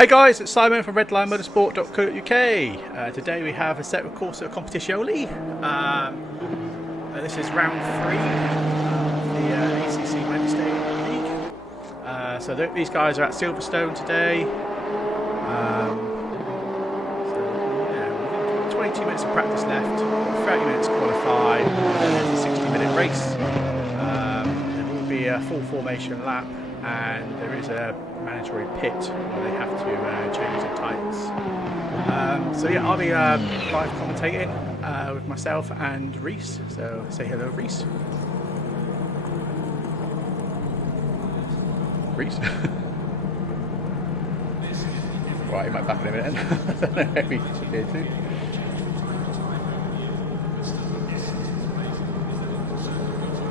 Hey guys, it's Simon from redlinemotorsport.co.uk. Today we have Assetto Corsa Competizione. This is round 3 of the ACC Wednesday League. So these guys are at Silverstone today. We've got 22 minutes of practice left, 30 minutes to qualify, and then there's a 60-minute race. There will be a full formation lap, and there is a mandatory pit where they have to change their tyres. So yeah, I'll be live commentating with myself and Reese. So say hello, Reese. Reese. Right, he might back in a minute. Maybe disappeared too.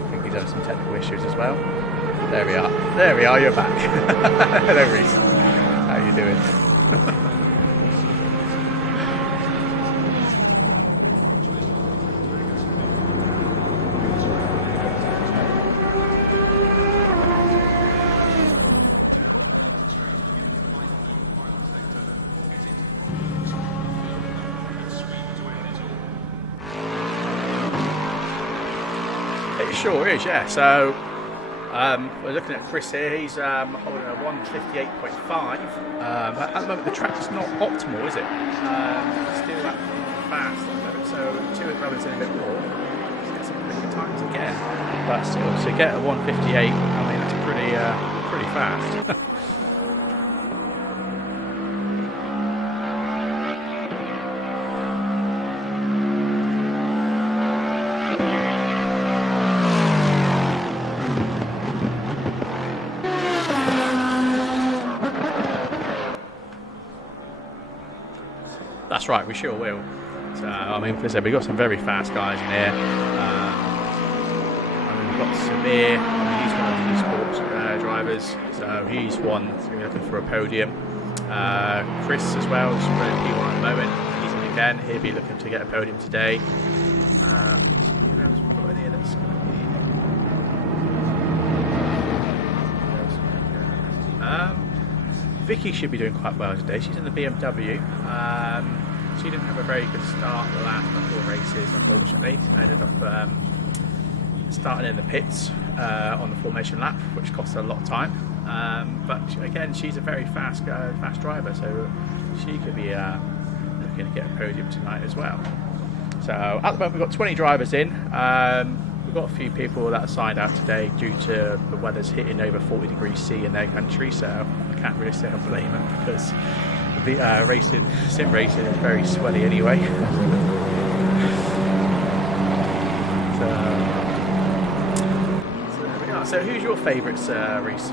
I think he's having some technical issues as well. There we are. There we are. You're back. Hello, Reese. How are you doing? It sure is, yeah. So. We're looking at Chris here. He's holding a 158.5. At the moment, the track's not optimal, is it? Still that fast at the moment. So two of the rubbers in a bit more. Let's get some pretty good times again. But still, to get a 158, I mean, that's pretty fast. That's right, we sure will. So, I mean, as I said, we've got some very fast guys in here. We've got Samir, he's one of the esports drivers, so he's one, so we're looking for a podium. Chris as well, who's running P1 at the moment, he's in again, he'll be looking to get a podium today. Who else we've got in here that's going to be... Vicky should be doing quite well today. She's in the BMW. She didn't have a very good start the last couple of races, unfortunately. Ended up starting in the pits on the formation lap, which cost her a lot of time. But again, she's a very fast driver, so she could be looking to get a podium tonight as well. So at the moment, we've got 20 drivers in. We've got a few people that are signed out today due to the weather's hitting over 40 degrees C in their country, so I can't really say I blame them because the sim racing is very sweaty anyway. So there we are. So who's your favourites, Reese?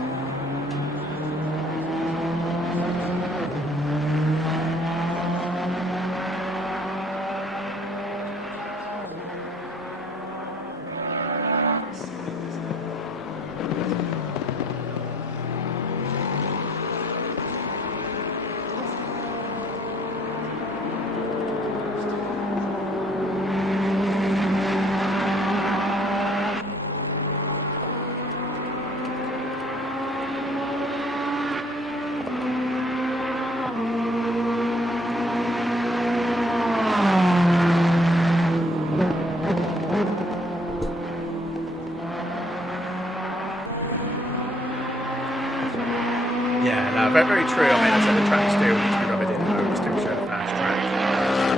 Yeah, no, very true. I mean, I said the track still needs to be rubbed in, though. We're still showing a fast track.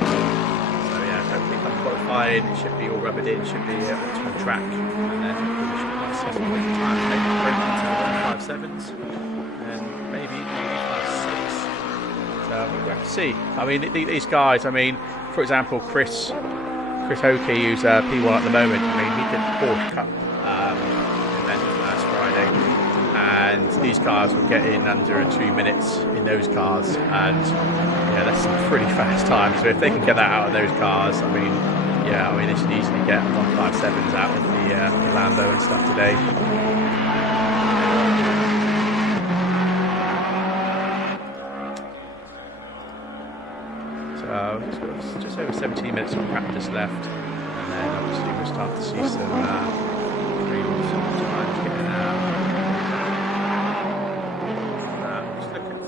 So yeah, hopefully come qualifying, it should be all rubbed in, should be optimal track, and then we should have a with the time, maybe break into 157s, and maybe 56. So we'll have to see. I mean, these guys, I mean, for example, Chris Hockey, who's P1 at the moment, I mean, he did the Porsche Cup event last Friday. And these cars will get in under 2 minutes in those cars, and yeah, that's some pretty fast time. So if they can get that out of those cars, I mean, yeah, I mean, they should easily get 157s out of the Lambo and stuff today. So just over 17 minutes of practice left, and then obviously we'll start to see some times getting out. Just looking.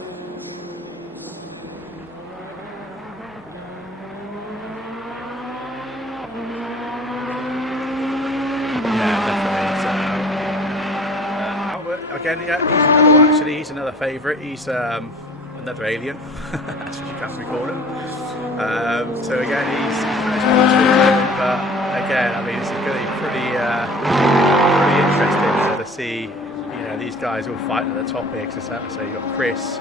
again, yeah, he's another one actually. He's another favourite. He's another alien. That's what you can call him. So again, he's but again, I mean, it's going to be pretty interesting to see, you know, these guys all fighting at the top here. So you've got Chris,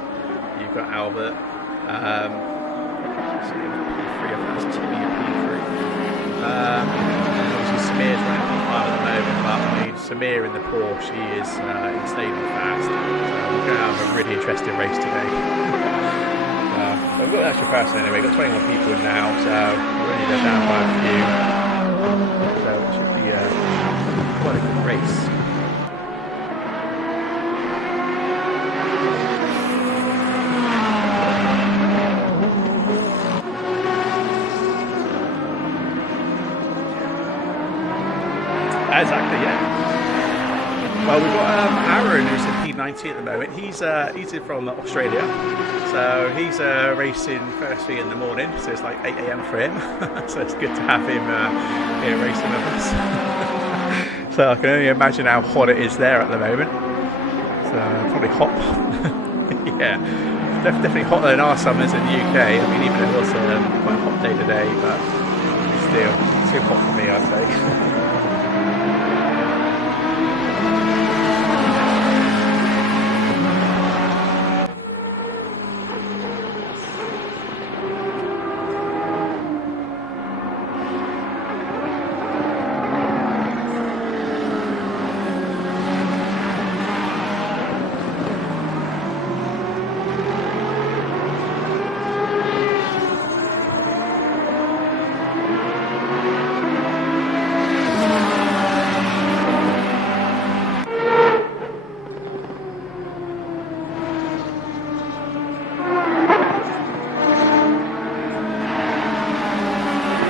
you've got Albert. P3, that's Timmy at P3. And obviously Samir's running P5 at the moment, but I mean, Samir in the Porsche, he is insanely fast. So we're going to have a really interesting race today. So we've got an extra person anyway, we've got 21 people in now, so we're only down by a few. So it should be quite a good race. Exactly, yeah. Well, we've got Aaron, who's in P90 at the moment. He's in from Australia, so he's racing first thing in the morning. So it's like 8 AM for him. So it's good to have him here racing with us. So I can only imagine how hot it is there at the moment. So probably hot. Yeah, definitely hotter than our summers in the UK. I mean, even though it was quite a hot day today, but still too hot for me, I'd say.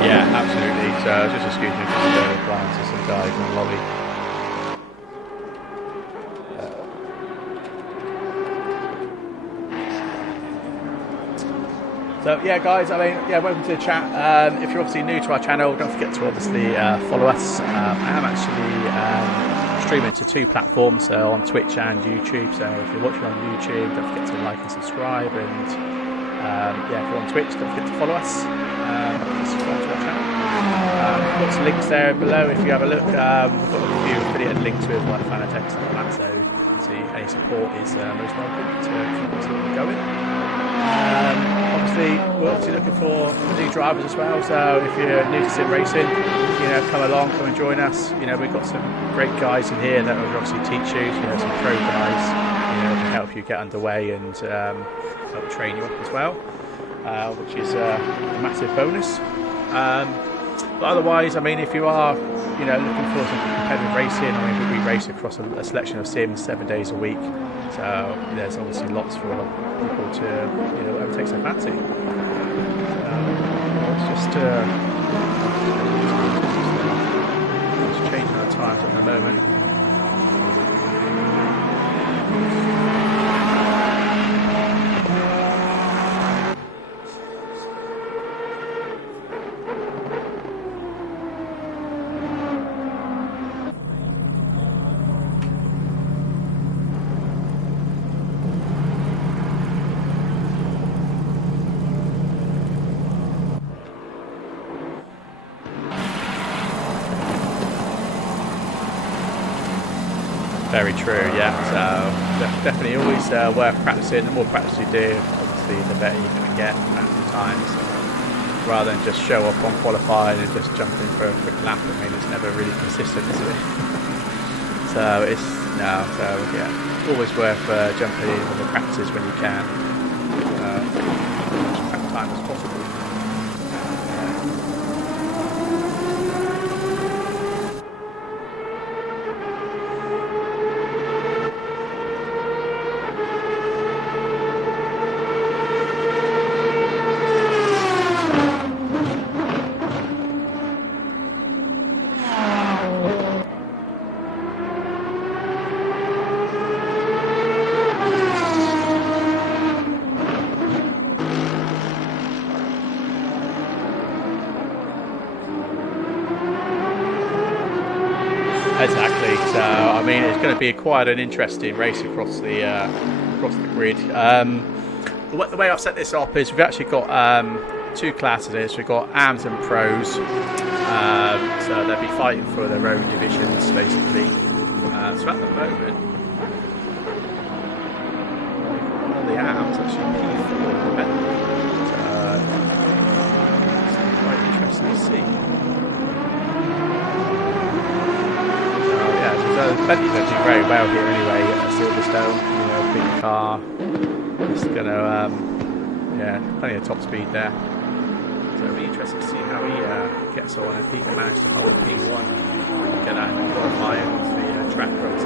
Yeah, absolutely. So just excuse me for some plans and some guys in the lobby. So yeah, guys, I mean, yeah, welcome to the chat. If you're obviously new to our channel, don't forget to obviously follow us. I am actually streaming to 2 platforms, so on Twitch and YouTube. So if you're watching on YouTube, don't forget to like and subscribe. And yeah, if you're on Twitch, don't forget to follow us. Subscribe to our channel. We've got some links there below if you have a look. We've got a few affiliate links with like Fanatec and stuff like that, so obviously any support is most welcome to keep us going. Obviously, we're obviously looking for new drivers as well, so if you're new to sim racing, you know, come along, come and join us. You know, we've got some great guys in here that will obviously teach you, you know, some pro guys, you know, can help you get underway and help train you up as well, which is a massive bonus. But otherwise, I mean, if you are, you know, looking for some competitive racing, I mean, we race across a selection of sims 7 days a week, so there's obviously lots for people to, you know, whatever takes their fancy. It's just changing our times at the moment. Very true, yeah. So definitely always worth practicing. The more practice you do, obviously, the better you're going to get at the times. Rather than just show up on qualifying and just jump in for a quick lap. I mean, it's never really consistent, is it? So it's yeah, always worth jumping in with the practices when you can, as much time as possible. Exactly. So I mean, it's going to be quite an interesting race across the grid. The way I've set this up is we've actually got two classes. We've got AMs and pros. So they'll be fighting for their own divisions, basically. So at the moment, one of the AMs actually P4 in the middle. It's quite interesting to see. Bentley going to do very well here anyway at Silverstone. You know, big car. It's going to, plenty of top speed there. So it'll be interesting to see how he gets on, if he can manage to hold P1, get out and qualify onto the track road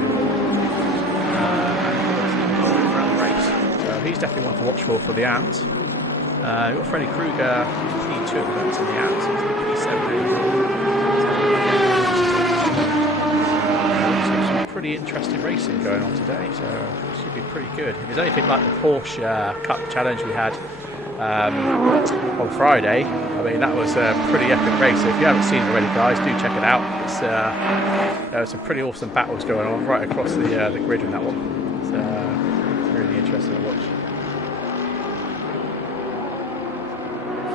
throughout the race. So he's definitely one to watch for the AMs. We've got Freddie Krueger, P2 at the moment in the AMs, he's P7 overall. Pretty interesting racing going on today, so it should be pretty good. If there's anything like the Porsche Cup Challenge we had on Friday, I mean that was a pretty epic race. So if you haven't seen it already, guys, do check it out. There was some pretty awesome battles going on right across the grid in that one. It's really interesting to watch.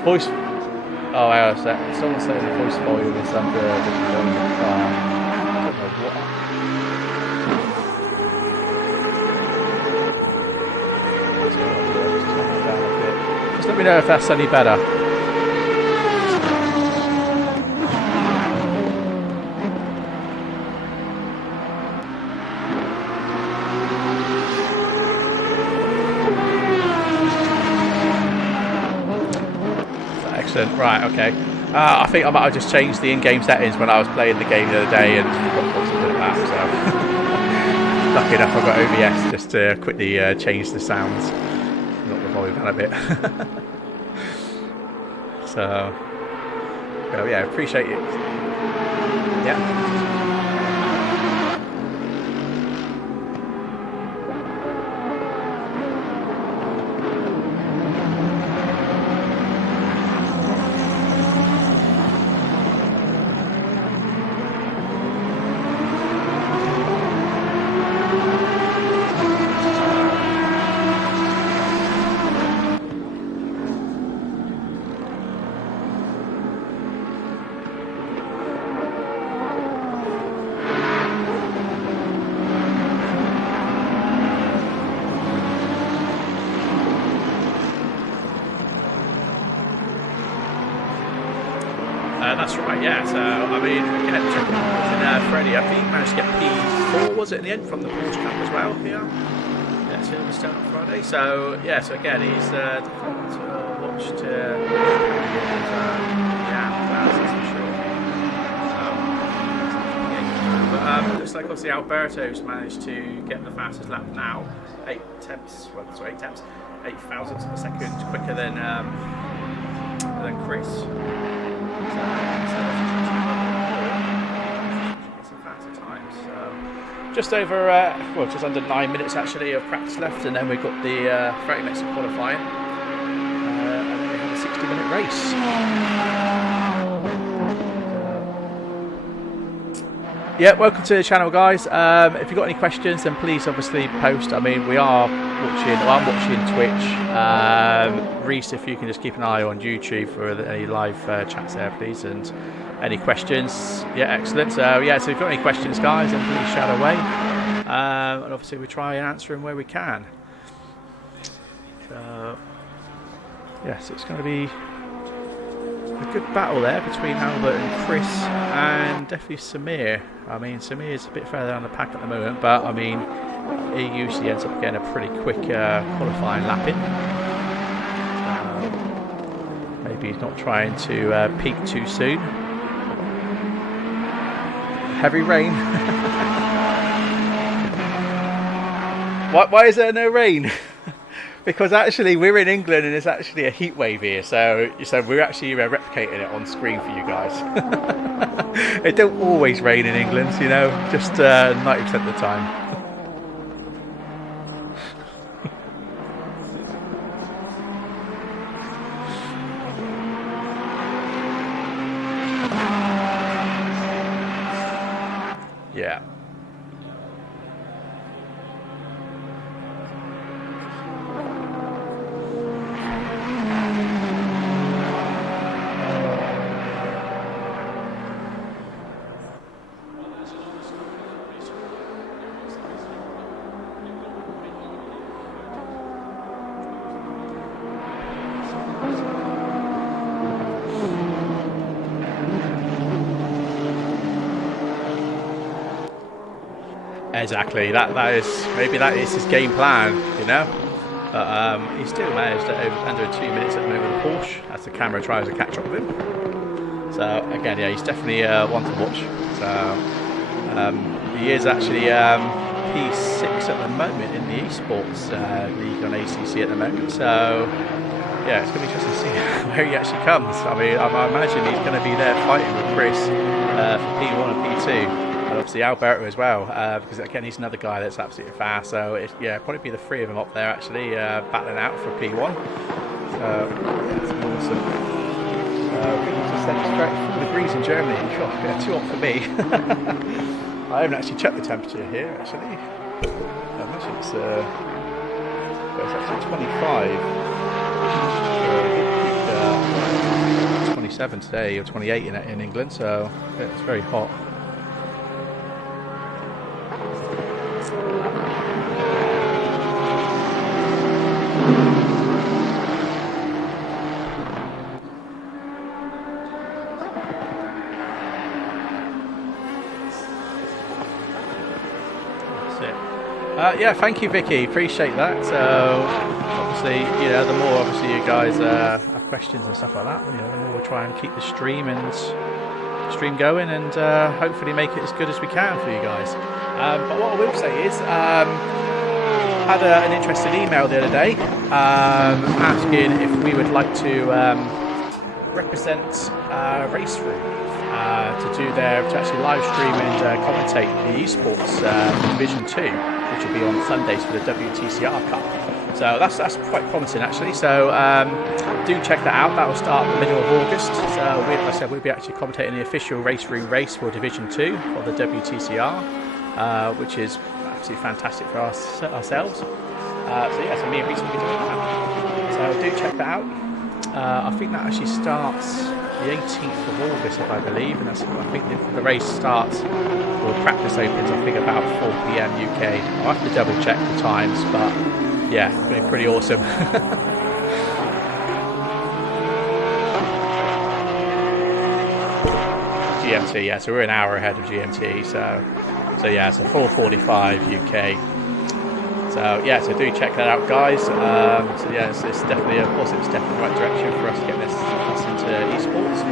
Voice. Oh, hang on a sec. Someone's saying the voice volume is under the volume of the car. I don't know what. Let me know if that's any better. Excellent. Right. Okay. I think I might have just changed the in-game settings when I was playing the game the other day and forgot what to do that. So lucky enough, I've got OBS just to quickly change the sounds. Volume down a bit. So, well, yeah, appreciate it. Yeah. That's right, yeah. So, I mean, again, Freddie, I think he managed to get P4, was it, in the end, from the Porsche Cup as well here? Yeah, Silverstone on Friday. So, yeah, so again, he's definitely to watch to thousands for sure. But looks like, obviously, Alberto's managed to get the fastest lap now. 8 thousandths of a second quicker than Chris. Some faster times. Just over, just under 9 minutes actually of practice left, and then we've got the very next qualifying, and then we have a 60-minute race. Yeah, welcome to the channel, guys. If you've got any questions, then please obviously post. I mean, I'm watching Twitch. Reese, if you can just keep an eye on YouTube for any live chats there, please, and any questions. Yeah, excellent. So, yeah, so if you've got any questions, guys, then please shout away. And obviously, we try and answer them where we can. So, yes, it's going to be a good battle there between Albert and Chris, and definitely Samir. I mean, Samir is a bit further down the pack at the moment, but I mean, he usually ends up getting a pretty quick qualifying lap in. Maybe he's not trying to peak too soon. Heavy rain. Why is there no rain? Because actually we're in England and it's actually a heat wave here, so we're actually replicating it on screen for you guys. It don't always rain in England, you know, just 90% of the time. Yeah. Exactly. That is his game plan, you know. But he still managed to under 2 minutes at the moment with the Porsche as the camera tries to catch up with him. So again, yeah, he's definitely one to watch. So he is actually P6 at the moment in the esports league on ACC at the moment. So yeah, it's going to be interesting to see where he actually comes. I mean, I imagine he's going to be there fighting with Chris for P1 and P2. And obviously Alberto as well, because again he's another guy that's absolutely fast. So yeah, probably be the three of them up there actually battling out for P1. So yeah, it's awesome. Just said it's 4 degrees in Germany. Gosh, yeah, too hot for me. I haven't actually checked the temperature here actually. I imagine it's actually 25. 27 today or 28 in England. So yeah, it's very hot. Yeah, thank you, Vicky. Appreciate that. So obviously, you know, the more obviously you guys have questions and stuff like that, you know, the more we'll try and keep the stream going, and hopefully make it as good as we can for you guys. But what I will say is, had an interesting email the other day asking if we would like to represent Race Room to actually live stream and commentate the esports Division 2. Which will be on Sundays for the WTCR Cup. So that's quite promising actually. So do check that out. That will start in the middle of August. So like I said, we'll be actually commentating the official Race Room race for Division 2 of the WTCR, which is absolutely fantastic for ourselves. So yeah, so me and Reese will be doing that. So do check that out. I think that actually starts the 18th of August, if I believe, and that's, I think the race starts, or practice opens, I think about 4 PM UK. I'll have to double check the times, but yeah, it's been pretty awesome. GMT, yeah, so we're an hour ahead of GMT, so yeah, so 4:45 UK. So yeah, so do check that out, guys. So yeah, it's definitely a positive step in the right direction for us to get this into esports.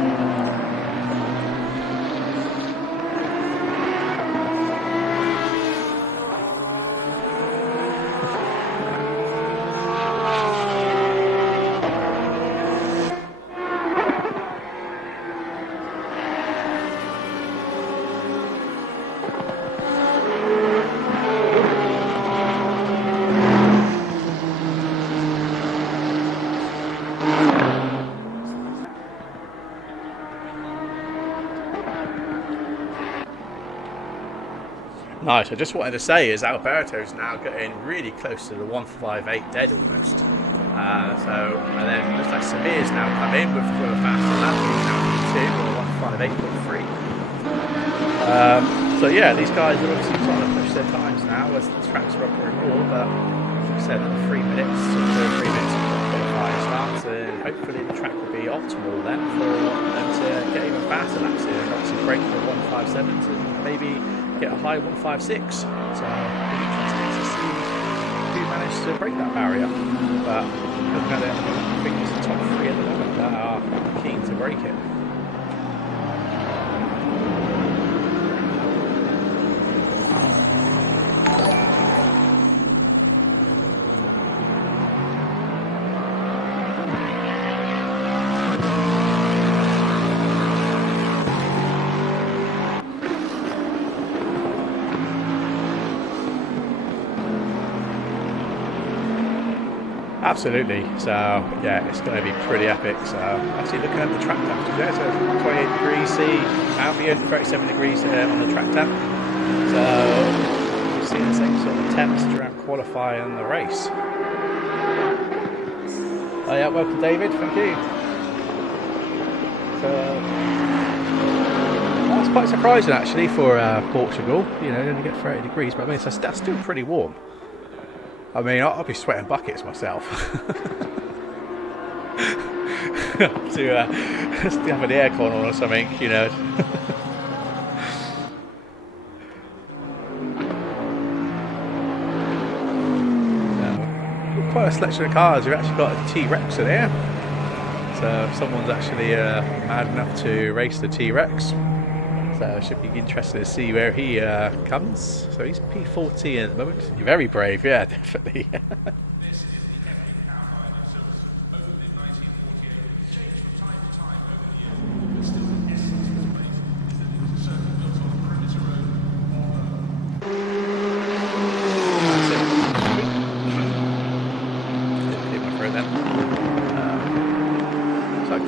Nice. I just wanted to say is Alberto's now getting really close to the 158 dead almost. And then looks like Samir's now come in with a faster lap. He's now 2 or 158.3. So yeah, these guys are obviously trying to push their times now as the tracks are up for recall. But like I said, 3 minutes, 3 minutes qualifying starts, and hopefully the track will be optimal then for them to get even faster laps in and obviously break the 157s and maybe get a high 156. So it'll be interesting to see who managed to break that barrier. But looking at it, I think it's the top 3 at the moment that are keen to break it. Absolutely. So yeah, it's going to be pretty epic. So actually looking at the track temperatures there, so 28 degrees C, ambient, 37 degrees on the track temp. So we've seen the same sort of attempts throughout qualifying and the race. Oh yeah, welcome David, thank you. So that's quite surprising actually for Portugal. You know, you only get 30 degrees, but I mean that's still pretty warm. I mean, I'll be sweating buckets myself. to have an aircon on or something, you know. Quite a selection of cars. We've actually got a T-Rex in here. So someone's actually mad enough to race the T-Rex. So it should be interesting to see where he comes. So he's P14 at the moment. You're very brave, yeah, definitely.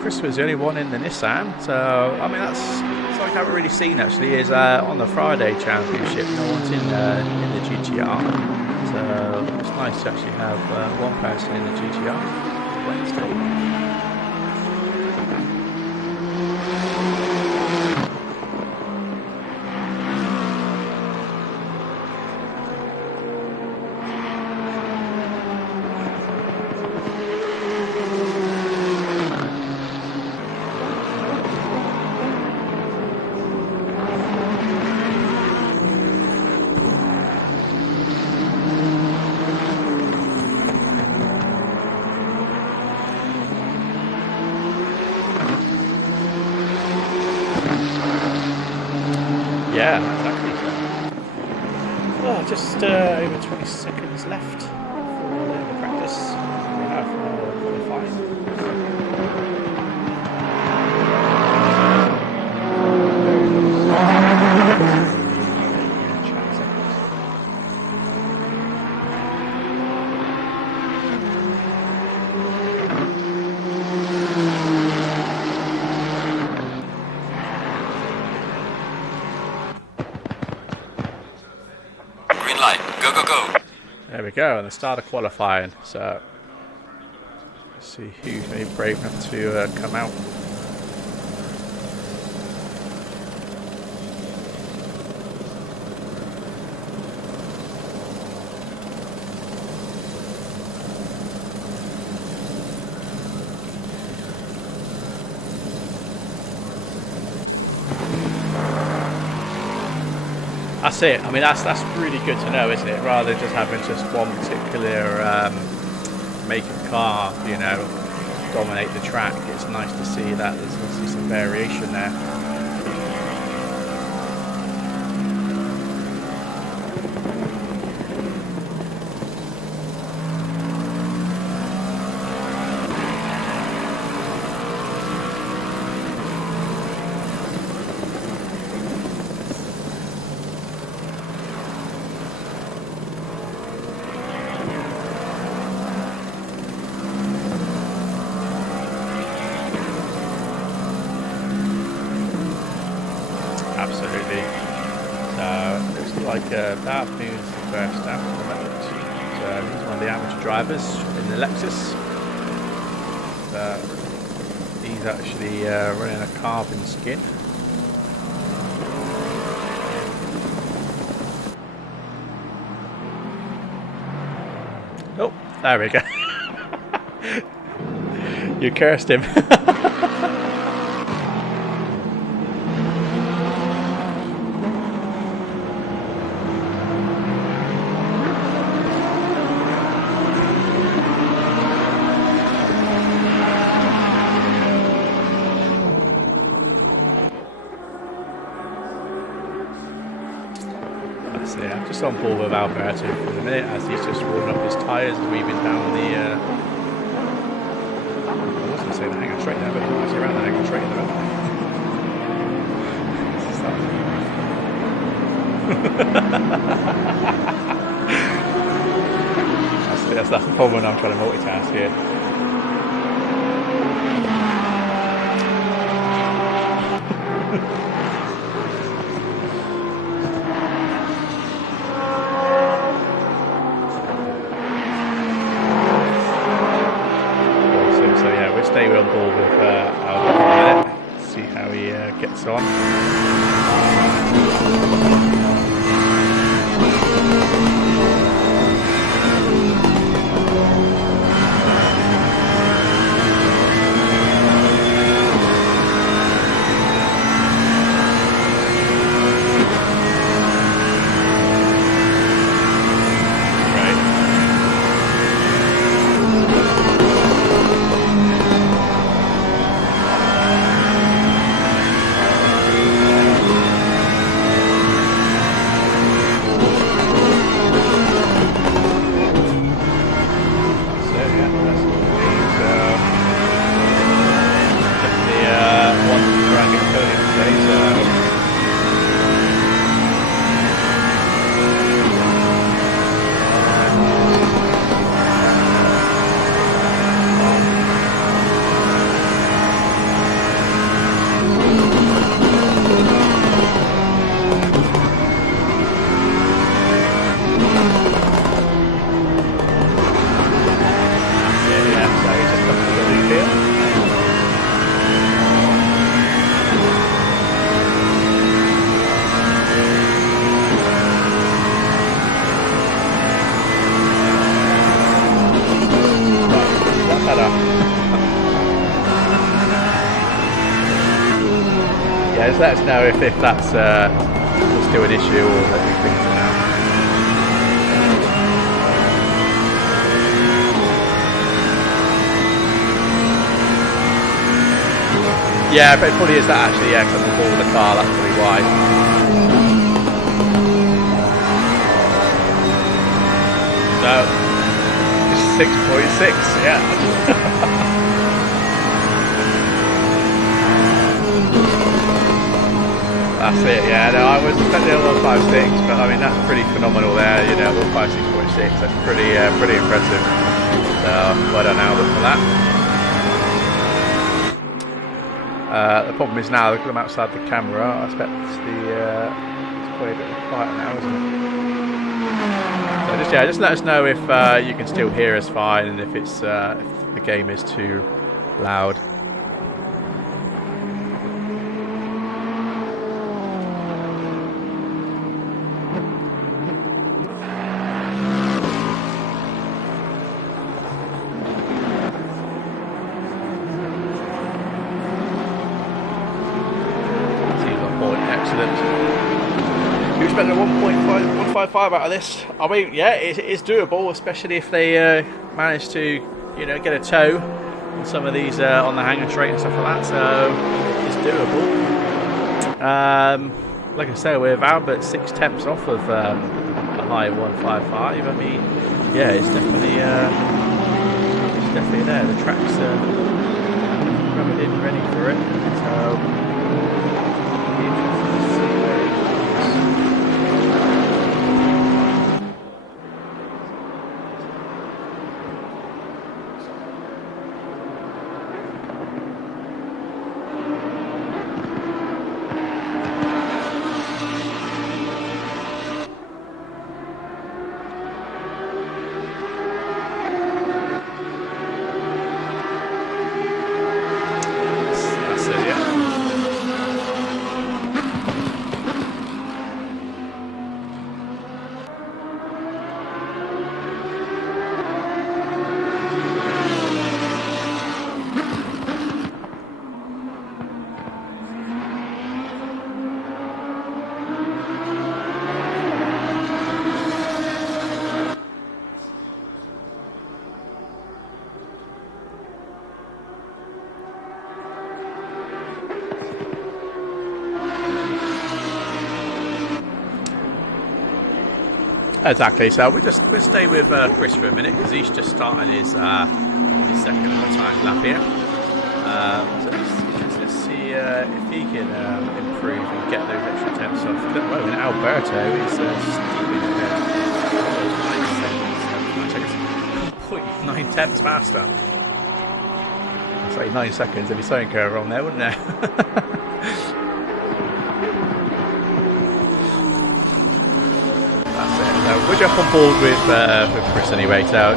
Chris was the only one in the Nissan, so I mean that's something I haven't really seen actually. Is on the Friday Championship, no one's in the GTR, so it's nice to actually have one person in the GTR Wednesday. Yeah, exactly. Oh, just over 20 seconds left for the practice. We have qualifying. There we go, and the start of qualifying. So let's see who's maybe brave enough to come out. That's it. I mean, that's really good to know, isn't it? Rather than just having just one particular make of car, you know, dominate the track. It's nice to see that there's obviously some variation there. Absolutely. So looks like Darth Moon's the first out at the moment. So he's one of the amateur drivers in the Lexus. He's actually running a carbon skin. Oh, there we go. You cursed him. Yeah, I'm just on board with Alberto for the minute as he's just warming up his tyres and weaving down the. I was going to say the hang on straight there, but he's actually around the hang on straight there. that's the problem when I'm trying to multitask here. gets on. Yeah, just let us know if that's still an issue or that you fix it now. Yeah, but it probably is that actually, yeah, because I'm on board with the car, that's probably why. So, 6.6, yeah. That's it, yeah. No, I was expecting a 156, but I mean that's pretty phenomenal there. You know, 156.6. That's pretty impressive. So well done, Albert, for that. The problem is now that I'm outside the camera. I expect it's probably a bit quiet now, isn't it? So just let us know if you can still hear us fine, and if it's if the game is too loud. You expect a 155 out of this? I mean, yeah, it is doable, especially if they manage to, you know, get a tow on some of these on the hanger straight and stuff like that. So it's doable. Like I say, we're about 6 tenths off of a high 155. I mean, yeah, it's definitely there. The track's rubbing in, ready for it. So. Exactly. So we'll stay with Chris for a minute because he's just starting his second time lap here. So let's see if he can improve and get those extra temps off. At the moment, Alberto is steaming ahead. 0.9 tenths faster. I'd say 9 seconds. There'd be something going wrong there, wouldn't there? We'll jump on board with Chris anyway. So,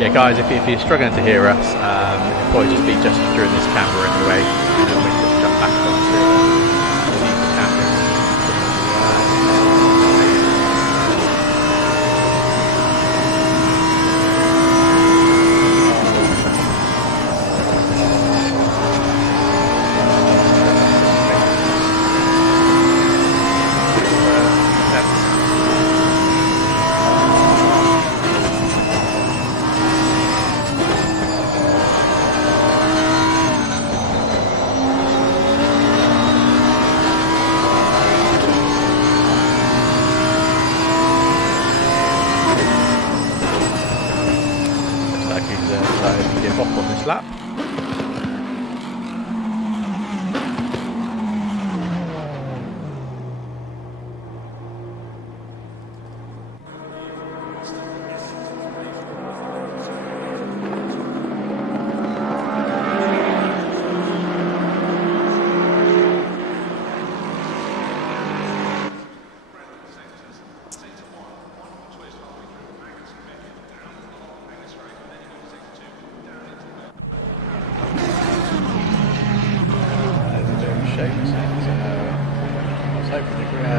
yeah, guys, if you're struggling to hear us, it'll probably just be during this camera anyway. And then we'll just jump back onto lap.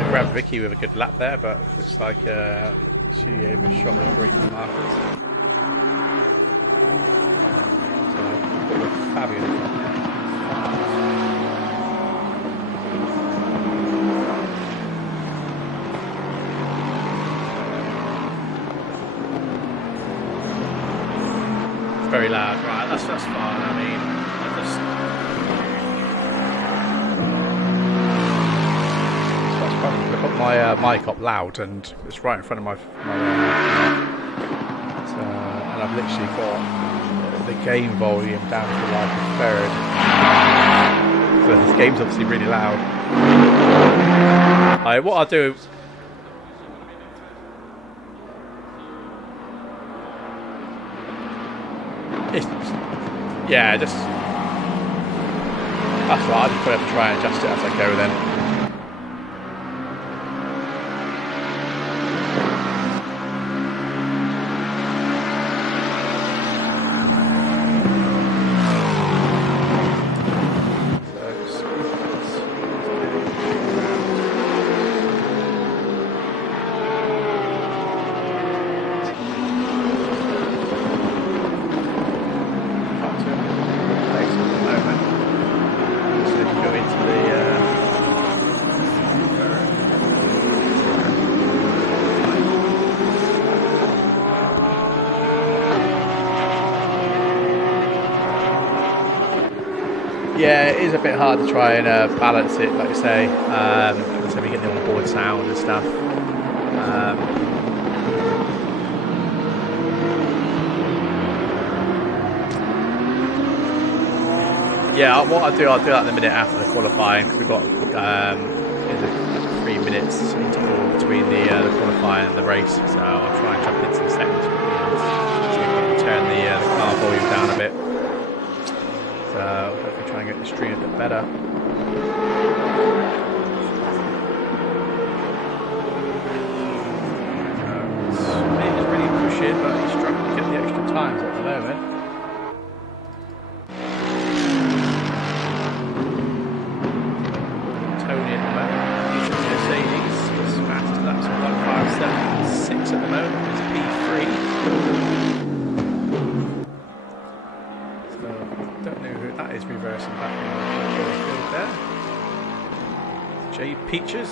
Grabbed Vicky with a good lap there, but looks like she overshot the braking markers. So, fabulous. It's very loud, right? That's fine. I mean, I just. I put my mic up loud, and it's right in front of my and I've literally got the game volume down to like a third. So this game's obviously really loud. What I'll do. Yeah, just that's right. I'll just put it up and try and adjust it as I go then. Yeah, it is a bit hard to try and balance it, like you say. So we get the onboard sound and stuff. Yeah, what I'll do that in a minute after the qualifying, because we've got 3 minutes interval between the qualifying and the race. So I'll try and jump into the seconds. See if I can turn the car volume down a bit. So hopefully try and get the stream a bit better. It's really pushing, but he's struggling to get the extra times at the moment. Tony at the moment, he's in Mercedes, his fastest laps are 1:57.6 at the moment, it's P3. Don't know who that is reversing back in the field there. Jay Peaches.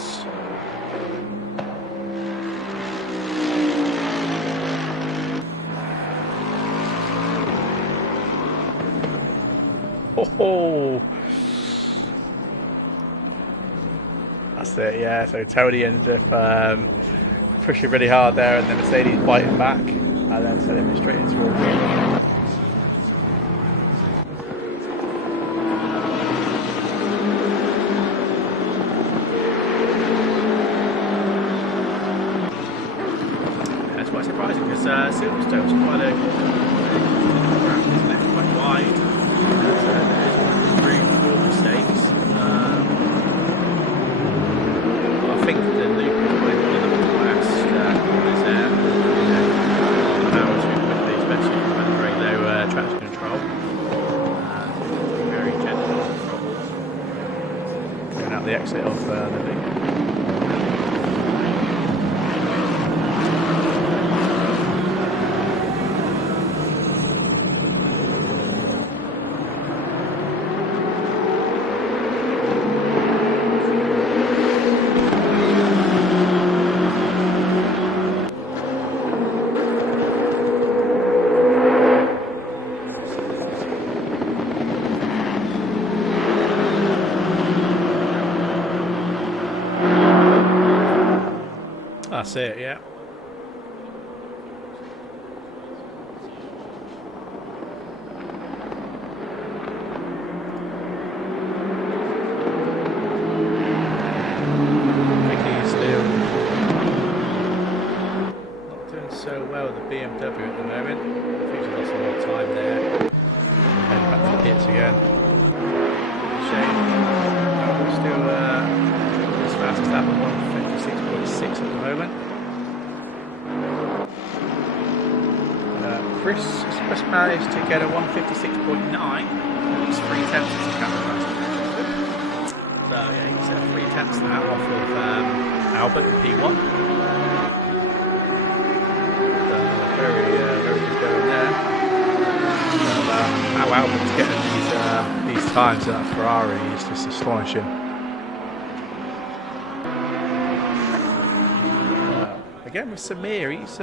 Oh, that's it. Yeah. So Tony ended up pushing really hard there, and then Mercedes biting back, and then sending him straight into a wheel. Silverstone's quite a isn't it? Quite wide. So there's room for mistakes. I think the loop is probably one of the worst corners there. The power too quickly, especially if you've had very low traction control. Very gentle on the throttle. Going out the exit of the loop. That's it, yeah. Chris has managed to get a 156.9. He's 3/10 of the camera. So yeah, he's at 3/10 now off of Albert in P1. Very good going there. How Albert's getting these times in that Ferrari is just astonishing. Again with Samir, he's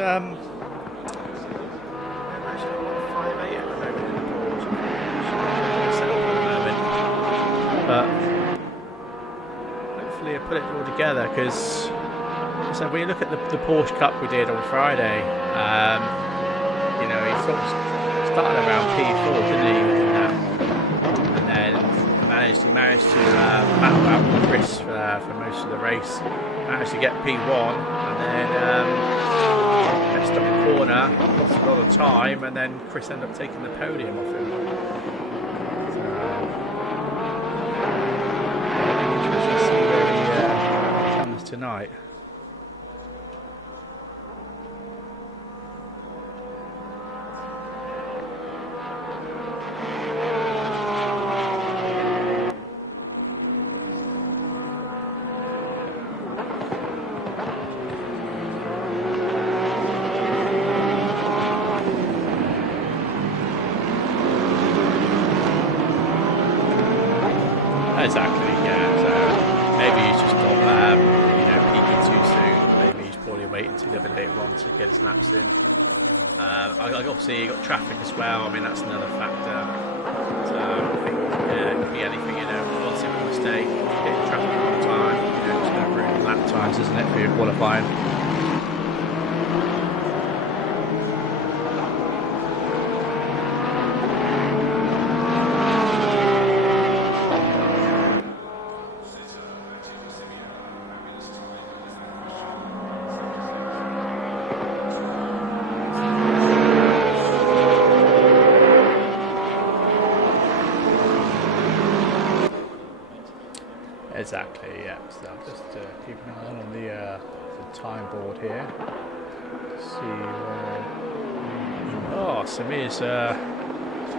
but hopefully I put it all together, because so when you look at the Porsche Cup we did on Friday, you know, he sort of started around P4, didn't he, within that, and then he managed to battle out with Chris for most of the race, managed to get P1, and then messed up a corner, lost a lot of time, and then Chris ended up taking the podium off him. Tonight. Exactly, yeah. So maybe he's just got wait until a little bit later on to get his laps in. Obviously you got traffic as well. I mean, that's another factor. So I think it could be anything, you know. One simple mistake, hitting traffic all the time, you know, just going to ruin lap times, isn't it, for your qualifying? Exactly, yeah. So I'm just keeping an eye on the time board here. See where... Oh, Samir's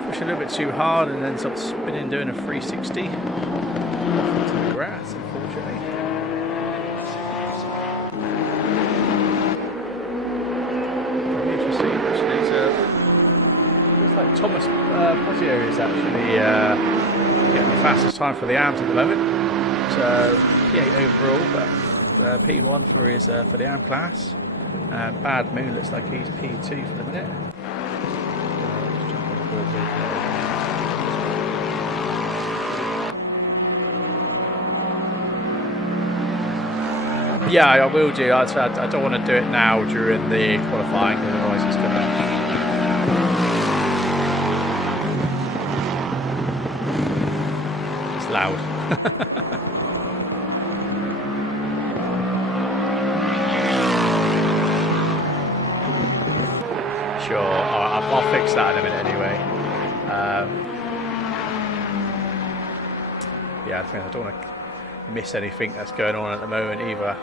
pushing a little bit too hard and then sort of spinning, doing a 360 off into the grass, unfortunately. Very interesting, actually. Looks like Thomas Pozio is actually getting the fastest time for the AMs at the moment. So P8 overall, but P1 for his for the AM class. Bad Moon looks like he's P2 for the minute. Yeah, I will do. I don't want to do it now during the qualifying, otherwise it's going to... It's loud. Sure, I'll fix that in a minute anyway. Yeah, I think I don't want to miss anything that's going on at the moment either.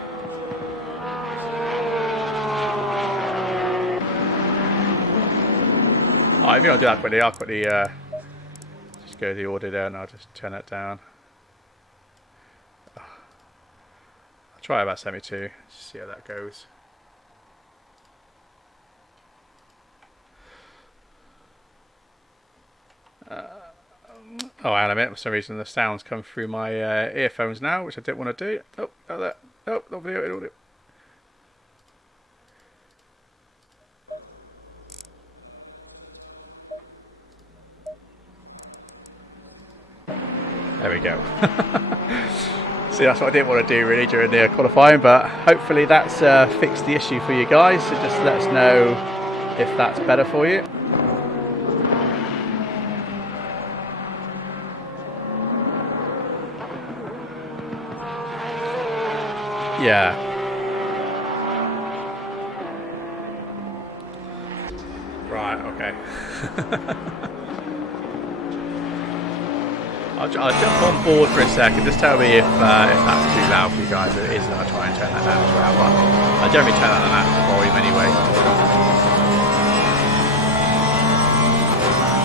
Oh, if you don't do that quickly, I'll quickly just go to the order there and I'll just turn that down. I'll try about 72, just see how that goes. Oh, hang on a minute, for some reason the sound's come through my earphones now, which I didn't want to do. Oh, that. Oh, not video, audio. There we go. See, that's what I didn't want to do really during the qualifying, but hopefully that's fixed the issue for you guys, so just let us know if that's better for you. Yeah. Right, okay. I'll jump on board for a second. Just tell me if that's too loud for you guys. If it is, I'll try and turn that down as well. But I generally turn that down the volume anyway.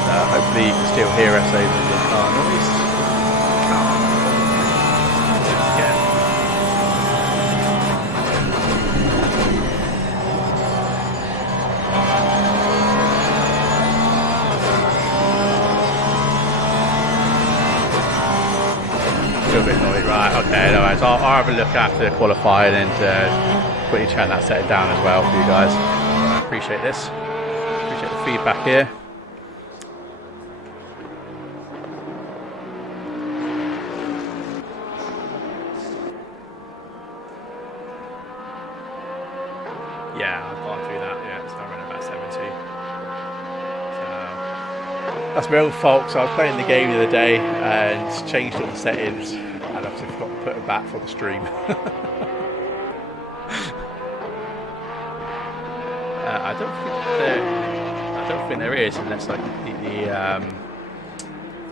hopefully you can still hear us over the car noise. Still a bit noisy, right? Okay, no worries. I'll have a look after qualifying and quickly turn that set down as well for you guys. I appreciate this. Appreciate the feedback here. Yeah, I can't do that yet, so I'm running about 70. So that's my own fault. So I was playing the game the other day and changed all the settings, and I've just forgot to put it back for the stream. I don't think there is, unless I completely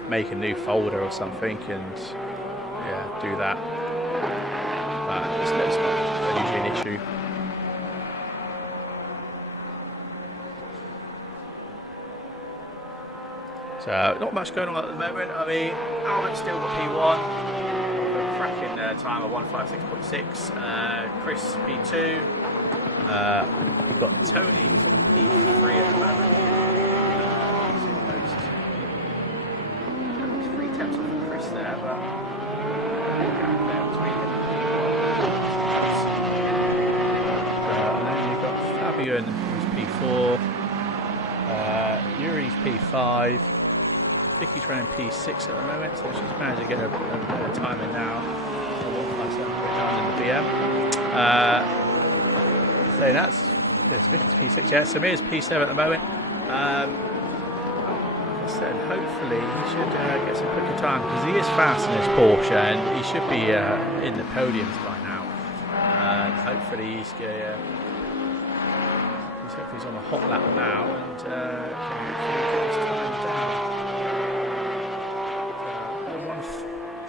make a new folder or something and yeah, do that. But it's not usually an issue. So not much going on at the moment. I mean, Albert's still got P1, cracking time of 156.6. Chris P2. We've got Tony P3 at the moment. There's 3 temps off Chris there, but and then you've got Fabian who's P4, Yuri's P5. Vicky's running P6 at the moment, so she's managed to get a time in now. In the BM. So there's Vicky's P6, yeah. Samir's P7 at the moment. Like I said, hopefully he should get some quicker time because he is fast in his Porsche and he should be in the podiums by now. Hopefully he's on a hot lap now and can get his time down.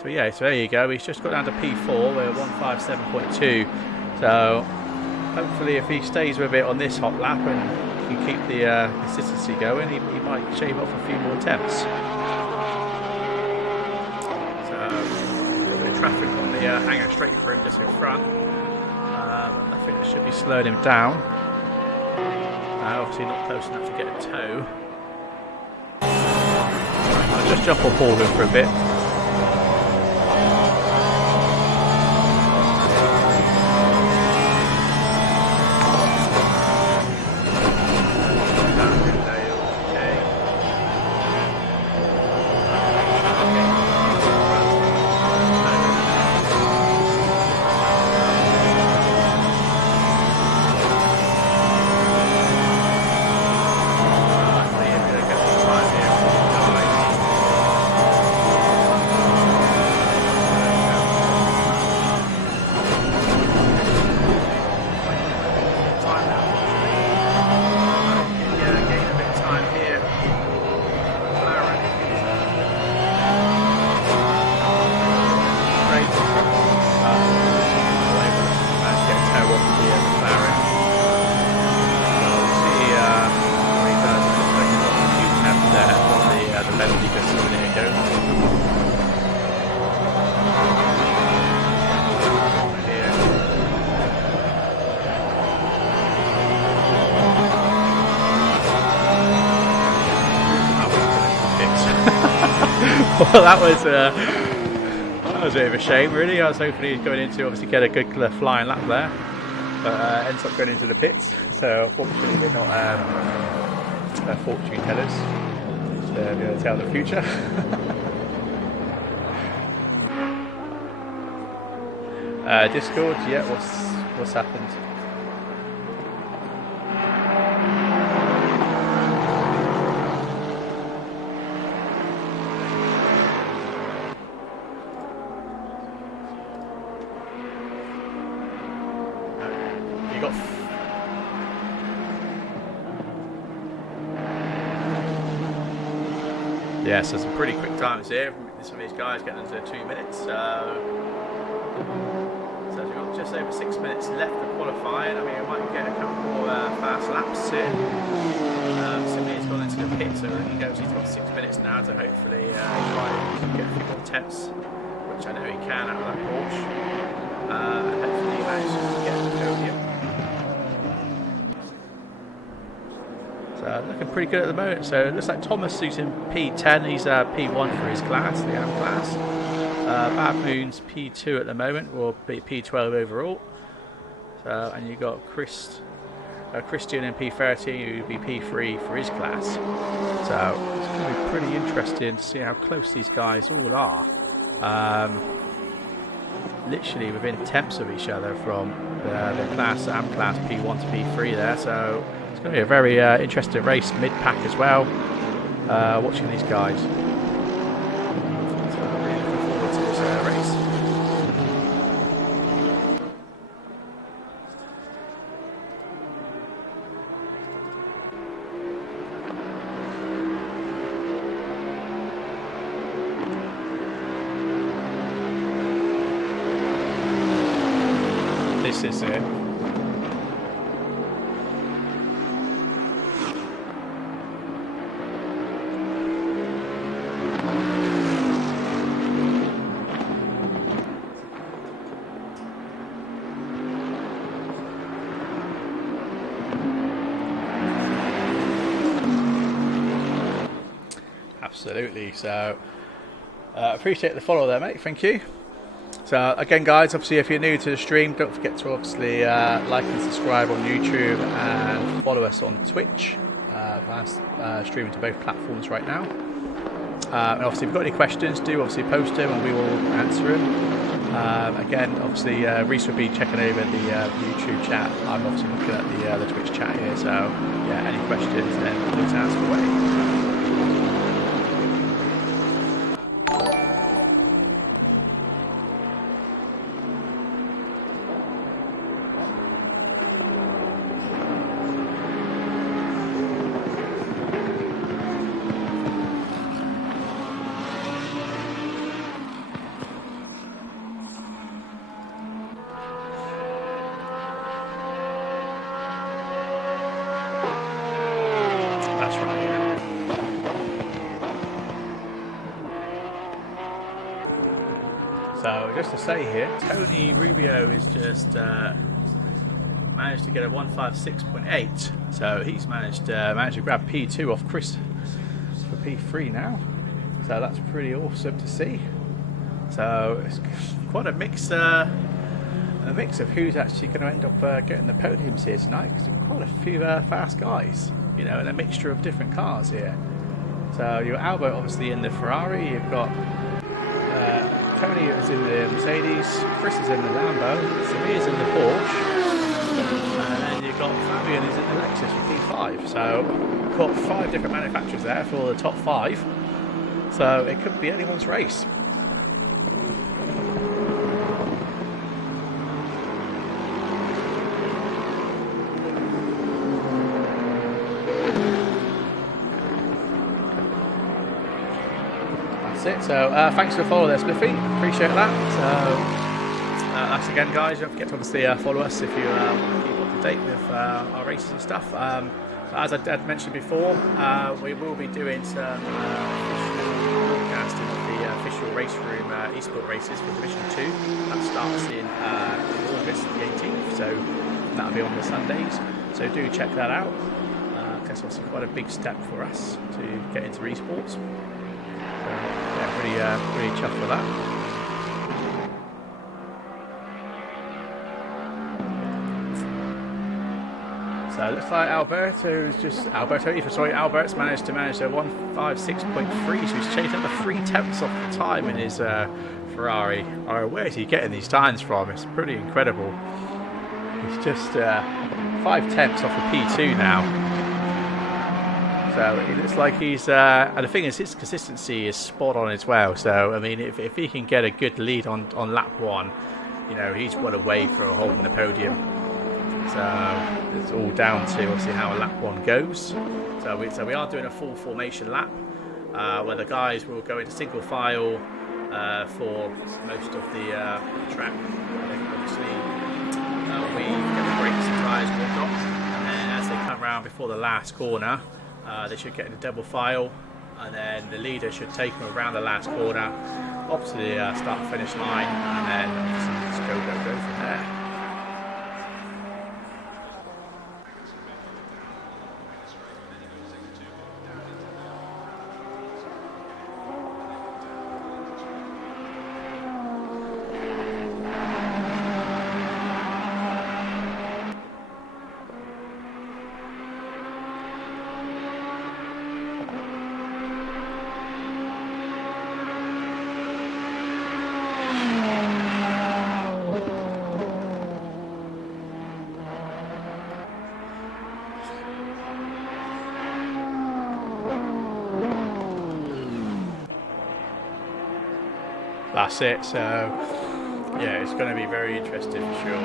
So yeah, so there you go. He's just got down to P4. We're 157.2. So hopefully, if he stays with it on this hot lap and can keep the consistency going, he might shave off a few more attempts. So a little bit of traffic on the hangar straight for him just in front. I think it should be slowing him down. Obviously not close enough to get a tow. I'll just jump on board him for a bit. Well, that was a bit of a shame, really. I was hoping he was going in to obviously get a good flying lap there, but ends up going into the pits. So unfortunately, we're not fortune tellers. So we're going to tell the future. Discord, yeah. What's happened? Yeah, so some pretty quick times here. Some of these guys getting into 2 minutes. So we've got just over 6 minutes left of qualifying. I mean, we might get a couple more fast laps soon. Similarly, he's gone into the pit, so he knows he's got 6 minutes now to hopefully try and get a few more temps, which I know he can out of that Porsche. And hopefully he manages to get the podium. So looking pretty good at the moment. So it looks like Thomas is in P10. He's P1 for his class, the AM class. Bad Moon's P2 at the moment, or P12 overall. So, and you've got Christian in P13, who would be P3 for his class. So it's going to be pretty interesting to see how close these guys all are. Literally within tenths of each other from the class, AM class P1 to P3 there. So it's going to be a very interesting race, mid-pack as well, watching these guys. So I'm really looking forward to this race. This is it. Absolutely. So appreciate the follow there, mate. Thank you. So again, guys, obviously if you're new to the stream, don't forget to obviously like and subscribe on YouTube and follow us on Twitch. Streaming to both platforms right now. And obviously if you've got any questions, do obviously post them and we will answer them. Again, obviously Reese will be checking over the YouTube chat. I'm obviously looking at the Twitch chat here, so yeah, any questions then please ask away. So just to say here, Tony Rubio is just managed to get a 156.8. So he's managed to grab P2 off Chris for P3 now. So that's pretty awesome to see. So it's quite a mix of who's actually going to end up getting the podiums here tonight, because there's quite a few fast guys, you know, and a mixture of different cars here. So you've got Albert obviously in the Ferrari, you've got Tony is in the Mercedes, Chris is in the Lambo, Samir's in the Porsche, and then you've got Fabian is in the Lexus with P5. So got 5 different manufacturers there for the top 5. So it could be anyone's race. So thanks for following there, Spliffy. Appreciate that. So that's again, guys. Don't forget to obviously follow us if you want to keep up to date with our races and stuff. As I had mentioned before, we will be doing some official broadcasting of the official race room eSport races for Division 2. That starts in August the 18th. So that'll be on the Sundays. So do check that out. That's obviously quite a big step for us to get into esports. Pretty chuffed with that. So it looks like Albert's managed to manage a 156.3, so he's chasing up the 3 tenths off the time in his Ferrari. Oh, where is he getting these times from? It's pretty incredible. He's just 5 tenths off the P2 now. So it looks like he's, and the thing is, his consistency is spot on as well. So I mean, if he can get a good lead on lap 1, you know, he's well away for holding the podium. So it's all down to obviously how lap 1 goes. So we are doing a full formation lap, where the guys will go into single file for most of the track. Obviously, we get the brakes and tyres warmed up, and then as they come around before the last corner, they should get in a double file, and then the leader should take them around the last corner up to the start finish line, and then obviously just go from there. That's it, so yeah, it's going to be very interesting for sure.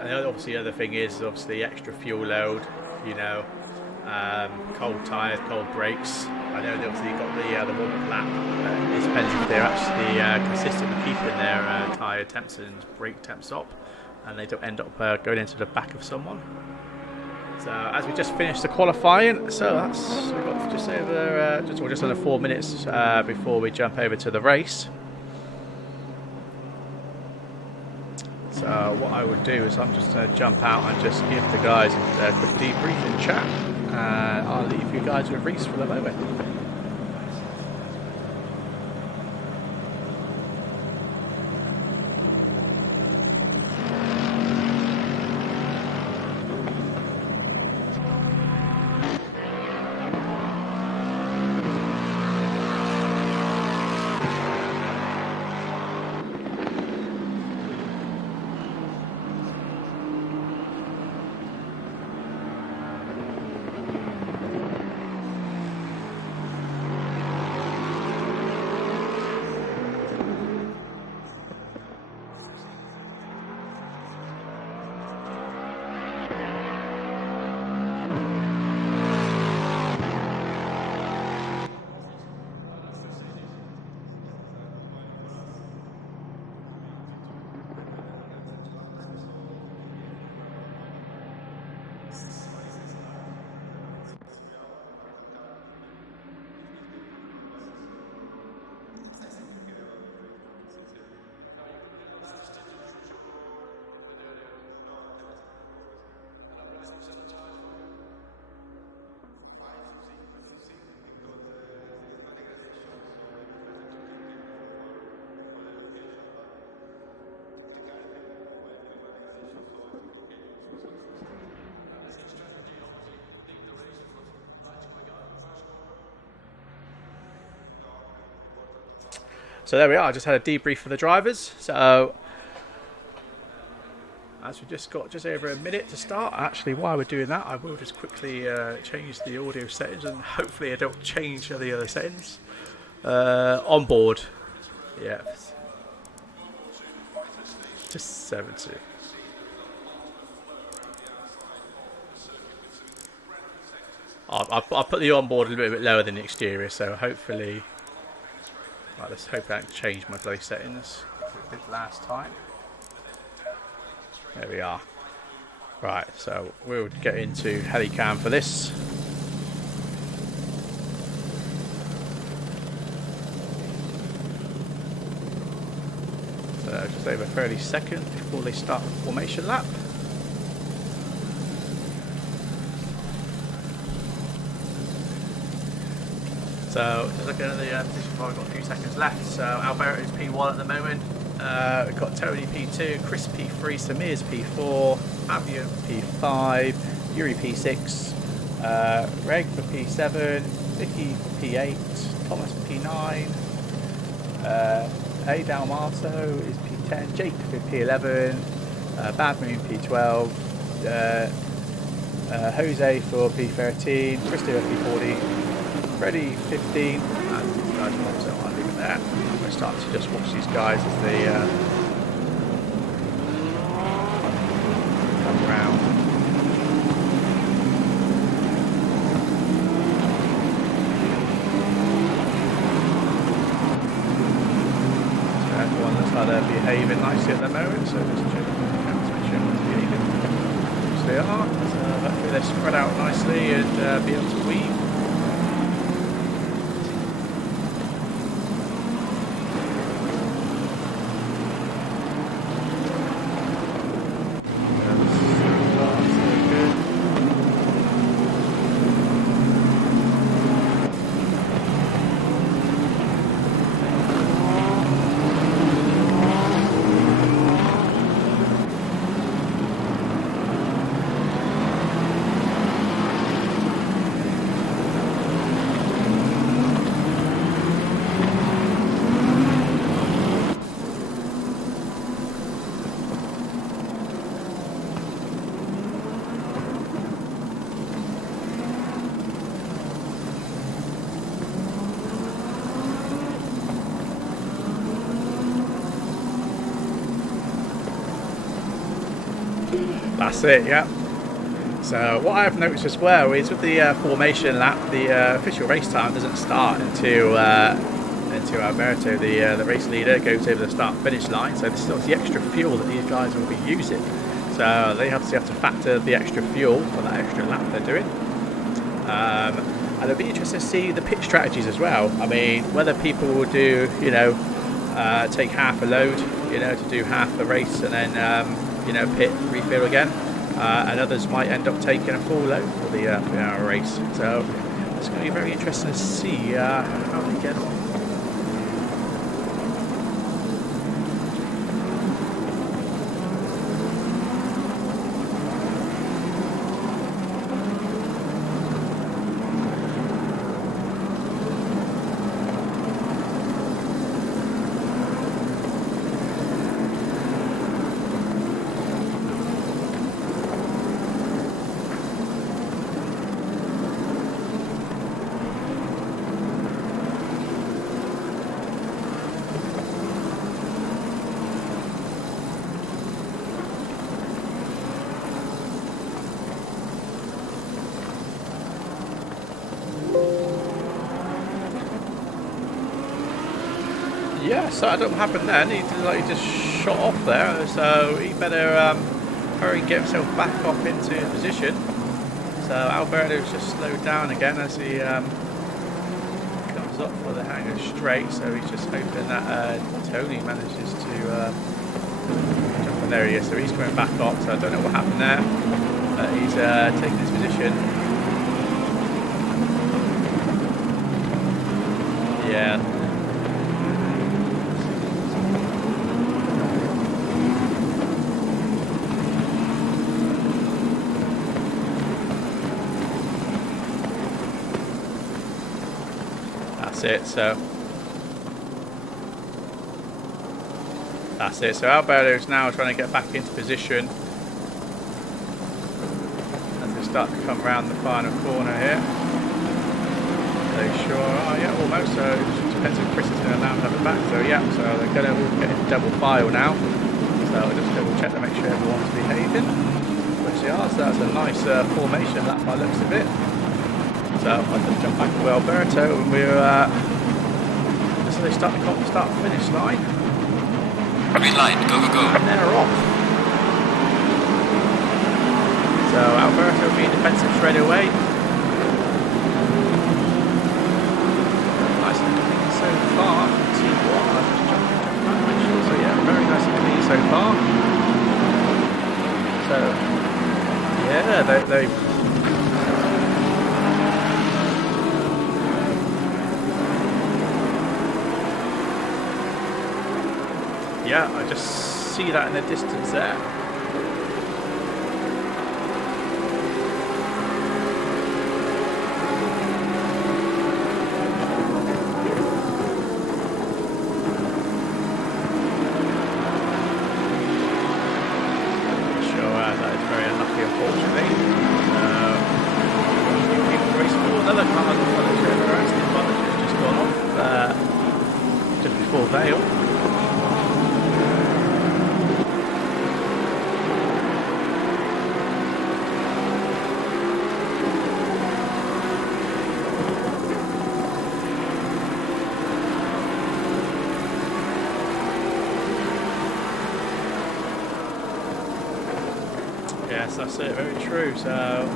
And obviously the other thing is obviously extra fuel load, you know, cold tyres, cold brakes. I know they obviously got the warm-up lap. It depends if they're actually consistent with keeping their tyre temps and brake temps up, and they don't end up going into the back of someone. So as we just finished the qualifying, so we've got just under 4 minutes before we jump over to the race. So what I would do is I'm just going to jump out and just give the guys a quick debrief and chat, and I'll leave you guys with Reese for the moment. So there we are, I just had a debrief for the drivers. So as we just got just over a minute to start, actually while we're doing that, I will just quickly change the audio settings, and hopefully I don't change the other settings. On board, yeah, just 70. I'll put the onboard a little bit lower than the exterior, so hopefully, right, let's hope I don't change my bloody settings like I did last time. There we are. Right, so we'll get into Helicam for this. So just over 30 seconds before they start the formation lap. So just looking at the position, I've got a few seconds left. So Alberto is P1 at the moment. We've got Tony P2, Chris P3, Samir's P4, Fabian P5, Yuri P6, Reg for P7, Vicky for P8, Thomas P9, A Dalmato is P10, Jake for P11, Bad Moon P12, Jose for P13, Christopher P14, Freddie 15, and these guys are up, so I'll leave it there. I'm going to start to just watch these guys as they come around. So everyone looks but behaving nicely at the moment, so just check the transmission is behaving as they are. So hopefully they're spread out nicely and be able to weave. That's it, yeah. So what I've noticed as well is with the formation lap, the official race time doesn't start until Alberto, the race leader, goes over the start-finish line. So this is obviously extra fuel that these guys will be using. So they have to factor the extra fuel for that extra lap they're doing. And it'll be interesting to see the pit strategies as well. I mean, whether people will do, you know, take half a load, you know, to do half the race and then you know, pit, refill again, and others might end up taking a full load for the hour race. So it's going to be very interesting to see how they get on. Yeah, so I don't know what happened then. He just shot off there, so he better hurry and get himself back up into position. So Alberto's just slowed down again as he comes up for the hanger straight. So he's just hoping that Tony manages to jump in. There he is. So he's coming back up. So I don't know what happened there, but he's taking his position. Yeah. That's it. So Alberto's now trying to get back into position as they start to come around the final corner here. They sure are, yeah, almost. So it depends if Chris is going to allow them to have it back. So yeah, so they're going to all get into double file now. So I'll just double check to make sure everyone's behaving, which they are. So that's a nice formation that by the looks of it. So I'll just jump back to Alberto and we're so they start to start-finish line. Green light, go, go, go. And they're off. So Alberto being defensive straight away. Nice and clean so far. Team 1, I'll just jump back, make sure. So yeah, very nice and clean so far. So yeah, they yeah, I just see that in the distance there. Sure, that is very unlucky, unfortunately. Race 4, another car on the show, the Aston Martin has just gone off just before Vale. Yes, that's it. Very true. So goes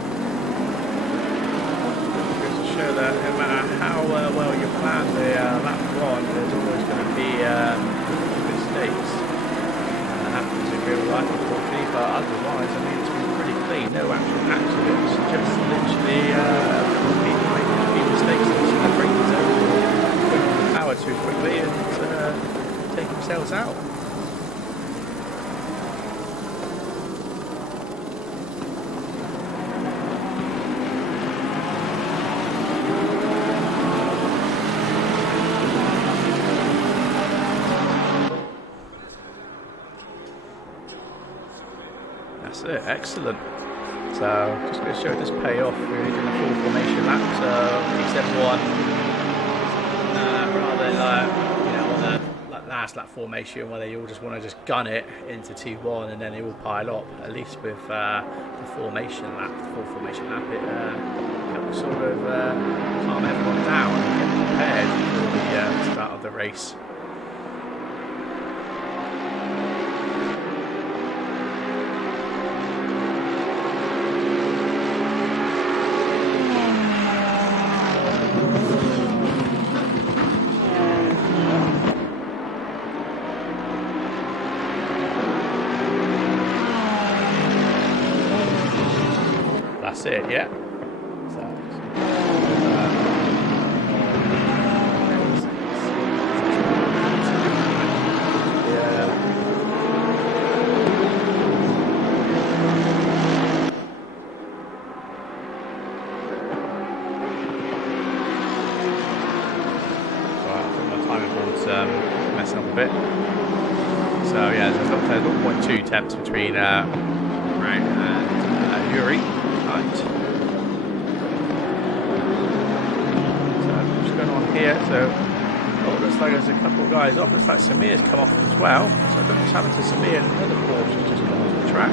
to show that no matter how well you plan the lap one, there's always going to be mistakes. That happens in real life, unfortunately. But otherwise, I mean, it's been pretty clean. No actual accidents. Just literally people making a few mistakes and celebrating the power too quickly and take themselves out. That's it, excellent. So just going to show this payoff. We're doing a full formation lap. So T71 rather you know, on the last lap formation where they all just want to just gun it into T1 and then they all pile up. At least with the formation lap, the full formation lap, it helps sort of calm everyone down and get prepared for the start of the race. That's it, yeah. So, messing up a bit. So yeah, there's 0.2 temps between Frank and Yuri. Right. So what's going on here? So looks like there's a couple of guys off. Looks like Samir's come off as well. So I don't know what's happened to Samir and the other Porsche just come off the track.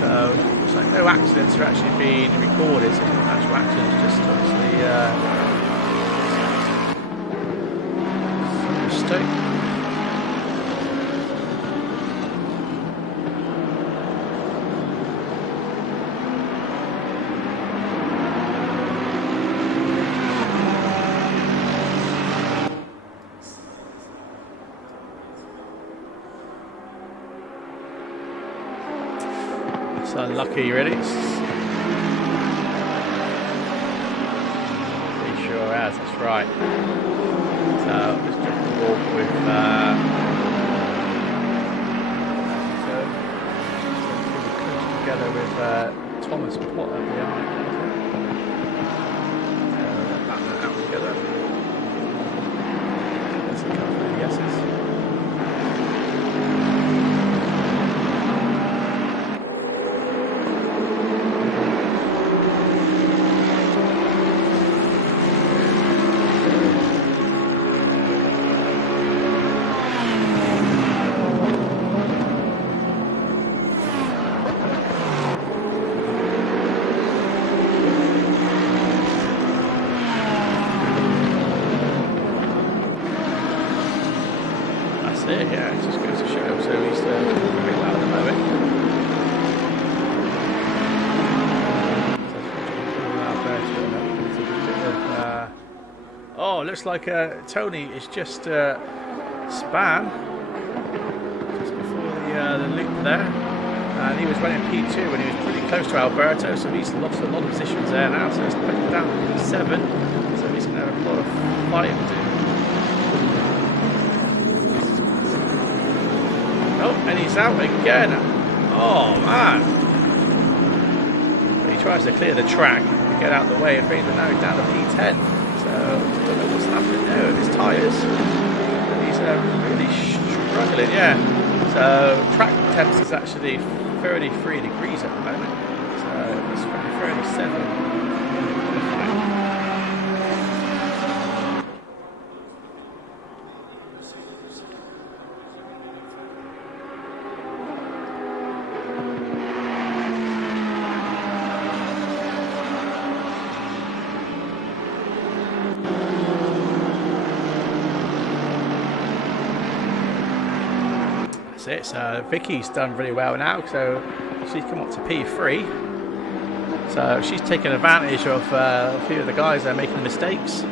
So looks like no accidents are actually being recorded. So no actual accidents, just obviously mistake. It's unlucky, really. Pretty sure has, that's right. So just took the walk with together with Thomas Potter behind. Back that out together. There's a couple of yeses. Yeah, it just goes to show. So he's doing pretty well at the moment. Oh, looks like Tony is just span just before the loop there, and he was running P2 when he was pretty close to Alberto, so he's lost a lot of positions there now. So it's putting down to P7, so he's going to have a lot of fighting to do. Oh, and he's out again. Oh, man. But he tries to clear the track to get out of the way and brings it now down to P10. So, I don't know what's happening there with his tyres. But he's really struggling, yeah. So, track temps is actually 33 degrees at the moment. So, it's 37. That's it. So Vicky's done really well now. So She's come up to P3. So she's taken advantage of a few of the guys that are making mistakes.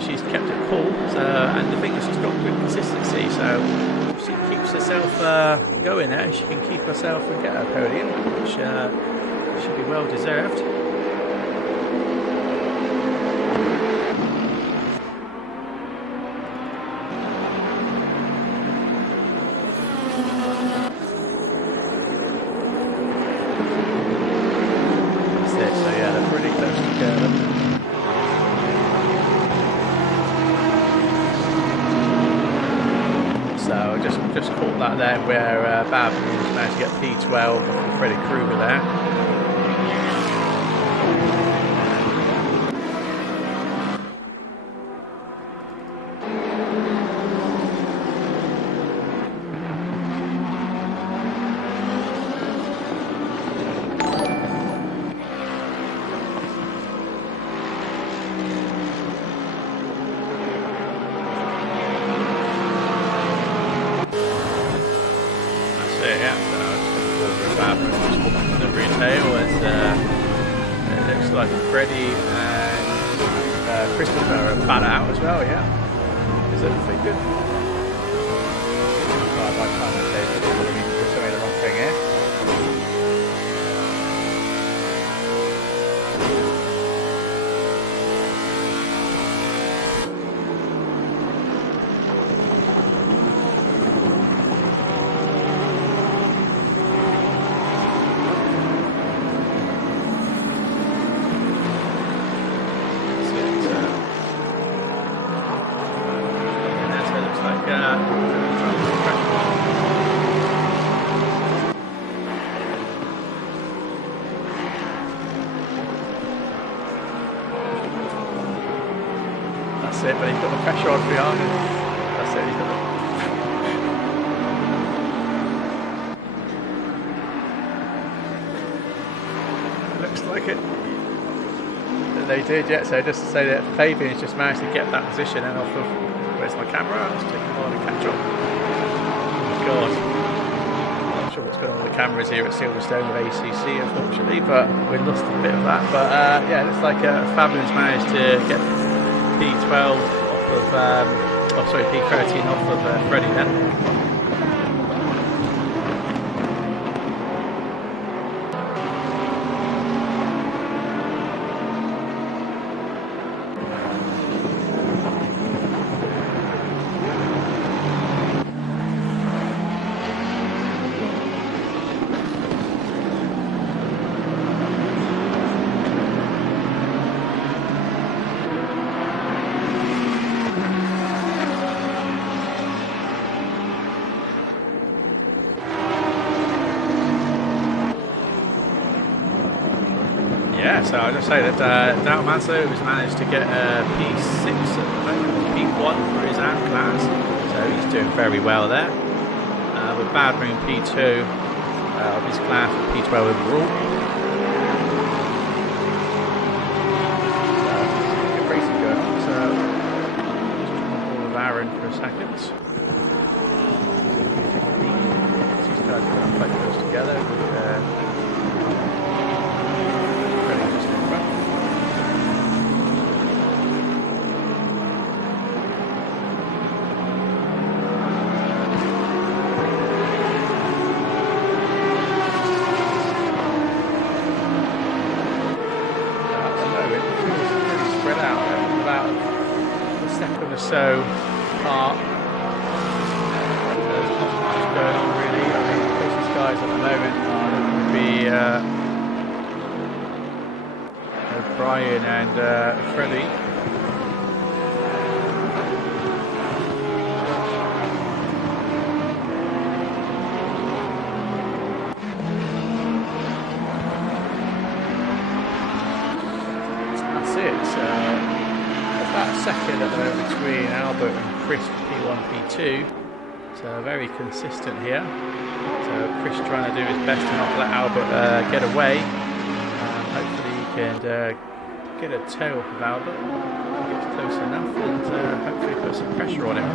She's kept it cool, and the thing is she's got good consistency. So if she keeps herself going there, she can keep herself and get a podium, which should be well deserved. Just caught that there where Bab managed to get P12 from Freddie Krueger there. Freddie and Christopher are flat out as well, yeah. Is everything good? Right, my commentator is going to be doing the wrong thing here. That's it, but he's got the pressure on behind him. That's it, he's got the... Looks like it. They did, yeah. So just to say that Fabian's just managed to get that position and off of... Where's my camera? Let's take a while to catch up. Oh God. I'm not sure what's going on with the cameras here at Silverstone with ACC, unfortunately, but we lost a bit of that. But yeah, it looks like Fabian's managed to get P12 off of, P13 off of Freddie then. Yeah, so I'll just say that Dal Manso has managed to get P6 at the moment, P1 for his own class, so he's doing very well there. With Bad being P2 of his class, P12 overall. So, good racing going on, so just call of Aaron for a second. These guys are going to play close together with so apart. There's not much going on really. I mean, these guys at the moment are going to be Brian and Freddie. That's it. About a second at the moment between Albert and Chris P1, P2, so very consistent here. So Chris trying to do his best to not let Albert get away. Hopefully he can get a toe off of Albert, he gets close enough, and hopefully put some pressure on him.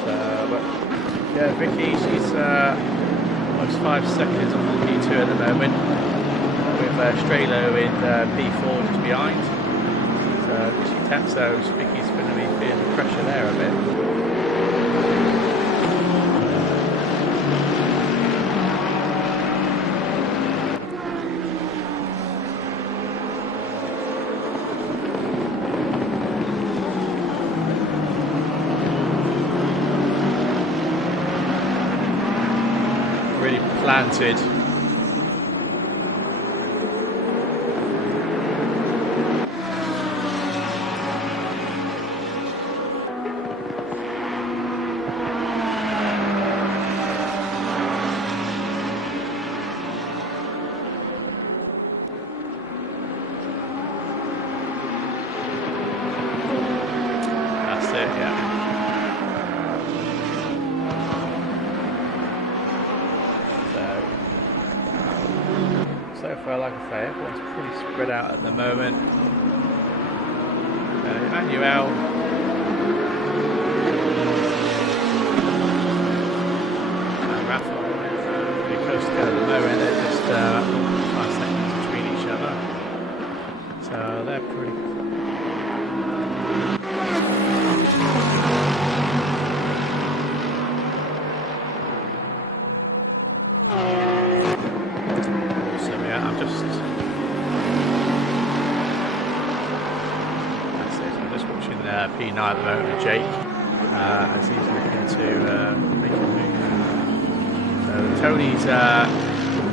So, but yeah, Vicky, she's Almost 5 seconds on the P2 at the moment, with Strelo in P4 just behind. So Fishy Temp, so Spicky's going to be feeling the pressure there a bit. Really planted. That's it, yeah. So far, like I say, everyone's pretty spread out at the moment. Emmanuel, and Rafa, pretty close together at the moment. They're just 5 seconds between each other. So they're pretty. P9 at the moment with Jake as he's looking to make a move. So Tony's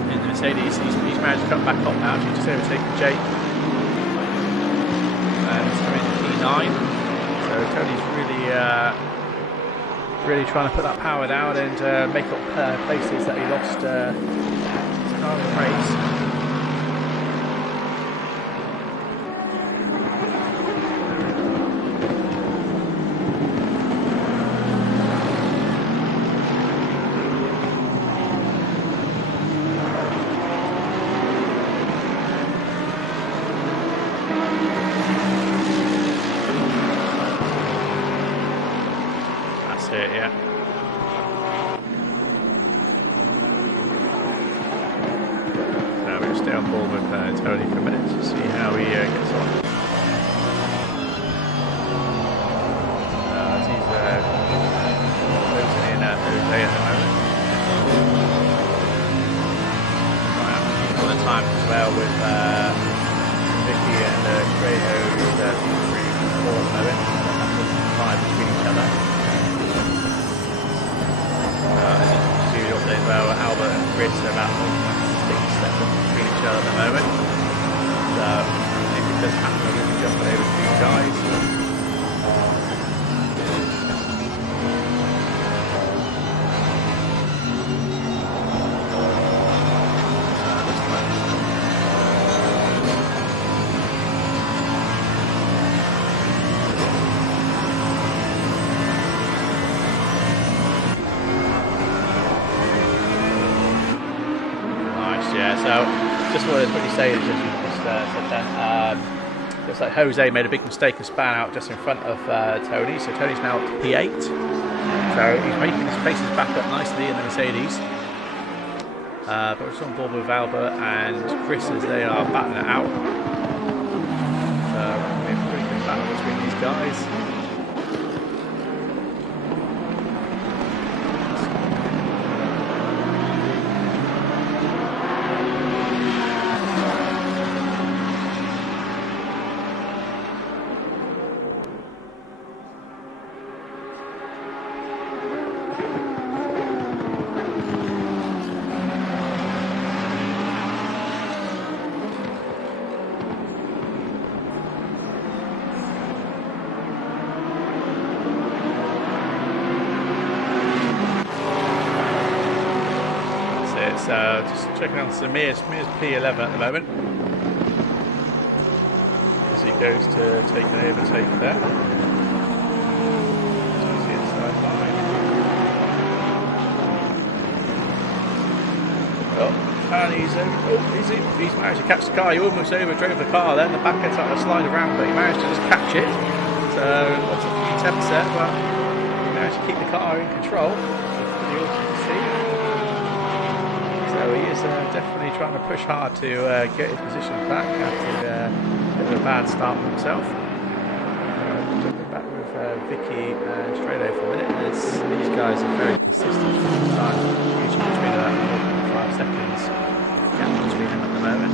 in the Mercedes, he's managed to cut back up now, she's just overtaken Jake. He's coming to P9. So Tony's really trying to put that power down and make up places that he lost his car in the race. Yeah. So we'll stay on board with Tony for a minute to see how he gets on. He's closing in Jose at the moment. Right, he's got the time as well with Vicky and Trejo, who's 3 4 at the moment. 5 between each other. Update well, Albert and Chris are about 6 seconds between each other at the moment. So if it does happen, we'll be jumping over to these guys. Yeah, so just wanted to quickly say, as you just said then, looks like Jose made a big mistake and span out just in front of Tony, so Tony's now up to P8. So he's making his places back up nicely in the Mercedes. But we're still on board with Albert and Chris as they are battling it out. So we have a pretty good battle between these guys. Just checking on Samir's P11 at the moment as he goes to take an overtake there. See inside line. And he's managed to catch the car. He almost overdrove the car then. The back end started to slide around, but he managed to just catch it. So lots of attempts there, but he managed to keep the car in control. You can see. So he is definitely trying to push hard to get his position back after a bit of a bad start himself. Jumping back with Vicky and Strado for a minute, as these guys are very consistent all the time, usually between about 5 seconds gap between them at the moment.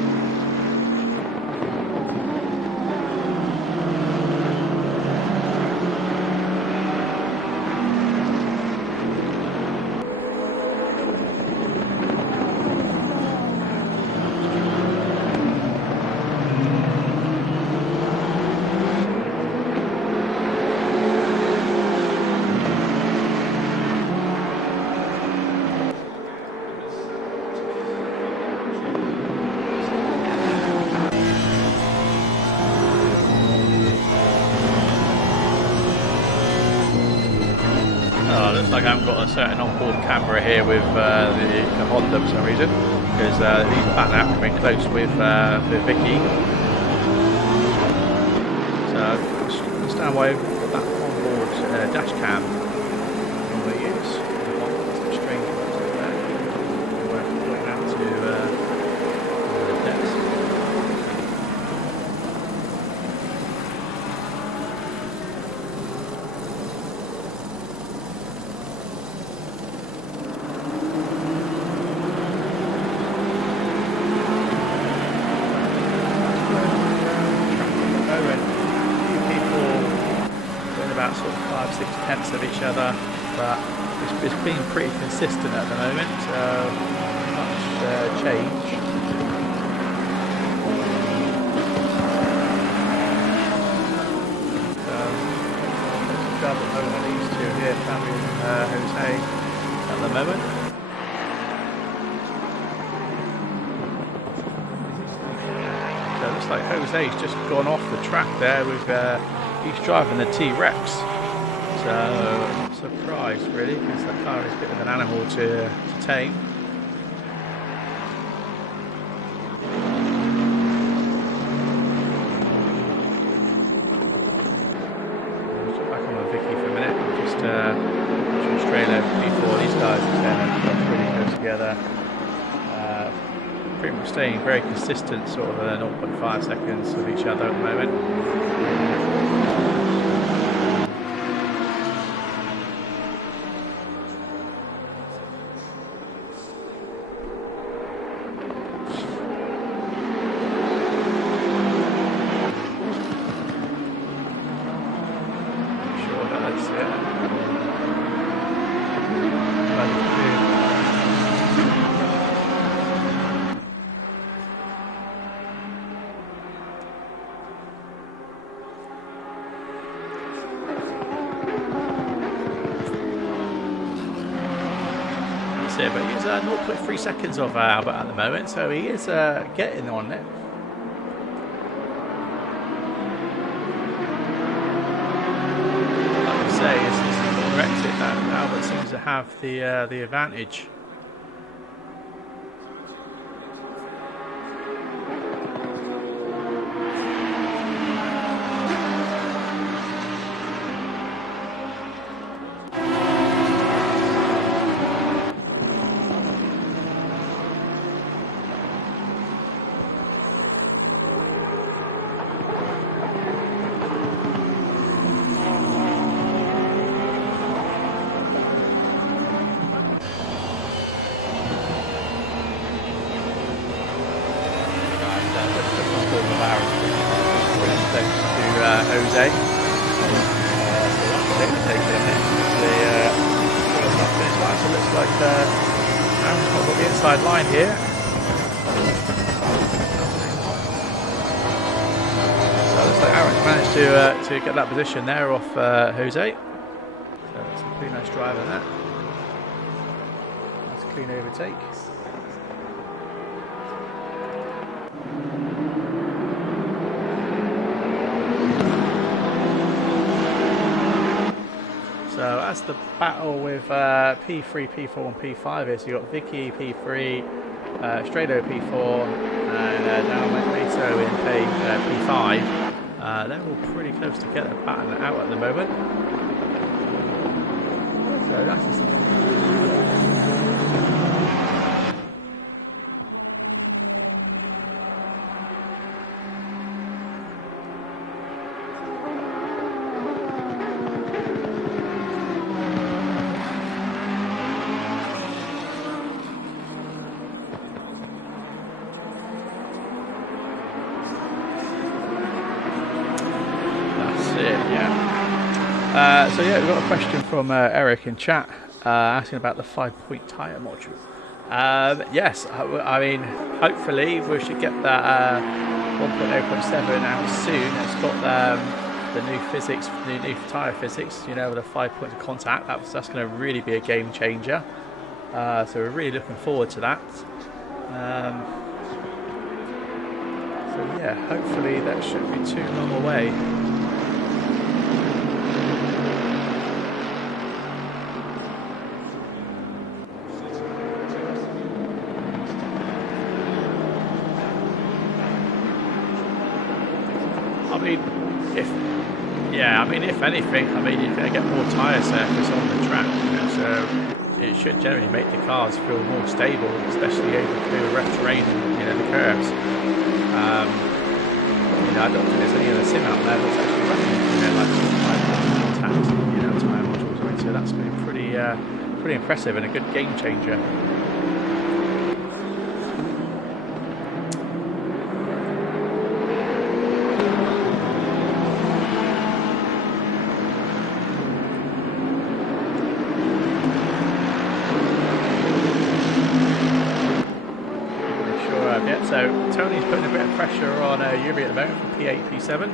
Looks like I haven't got a certain onboard camera here with the Honda for some reason, because he's back now coming close with Vicky. So I understand why I've got that onboard dash cam normally use. It's a strange one there. We're pointing out to the depths. About sort of 5-6 tenths of each other, but it's been pretty consistent at the moment, not much change. Job at the moment, these two here, Fabio and Jose at the moment. So it looks like Jose's just gone off the track there with he's driving the T-Rex, so I'm surprised really, because that car is a bit of an animal to tame. I'll back on with Vicky for a minute, just straight over before these guys are really close together. Pretty much staying very consistent, sort of 0.5 seconds of each other at the moment. But he's 0.3 seconds off Albert at the moment, so he is getting on it. Like I say, it's the exit that Albert seems to have the advantage. Jose. So it looks like Aaron's not got the inside line here. So it looks like Aaron's managed to get that position there off Jose. So it's a pretty nice drive on that. Nice clean overtake. So as the battle with P3, P4 and P5 is, you've got Vicky P3, Strado P4 and now Mato in P5. They're all pretty close to get the pattern out at the moment. So that's just So yeah, we've got a question from Eric in chat asking about the 5-point tyre module. Yes, I mean, hopefully we should get that 1.0.7 out soon. It's got the new physics, the new tyre physics, you know, with the 5 points of contact. That's going to really be a game changer. So we're really looking forward to that. So yeah, hopefully that shouldn't be too long away. I mean, if anything, I mean, you're going to get more tyre surface on the track, you know, so it should generally make the cars feel more stable, especially over rough terrain and, you know, the curves. You know, I don't think there's any other sim out there that's actually running, you know, like 5 contact, you know, tyre modules. I mean, so that's going to be pretty impressive and a good game changer. So Tony's putting a bit of pressure on Yuri at the moment for P8, P7.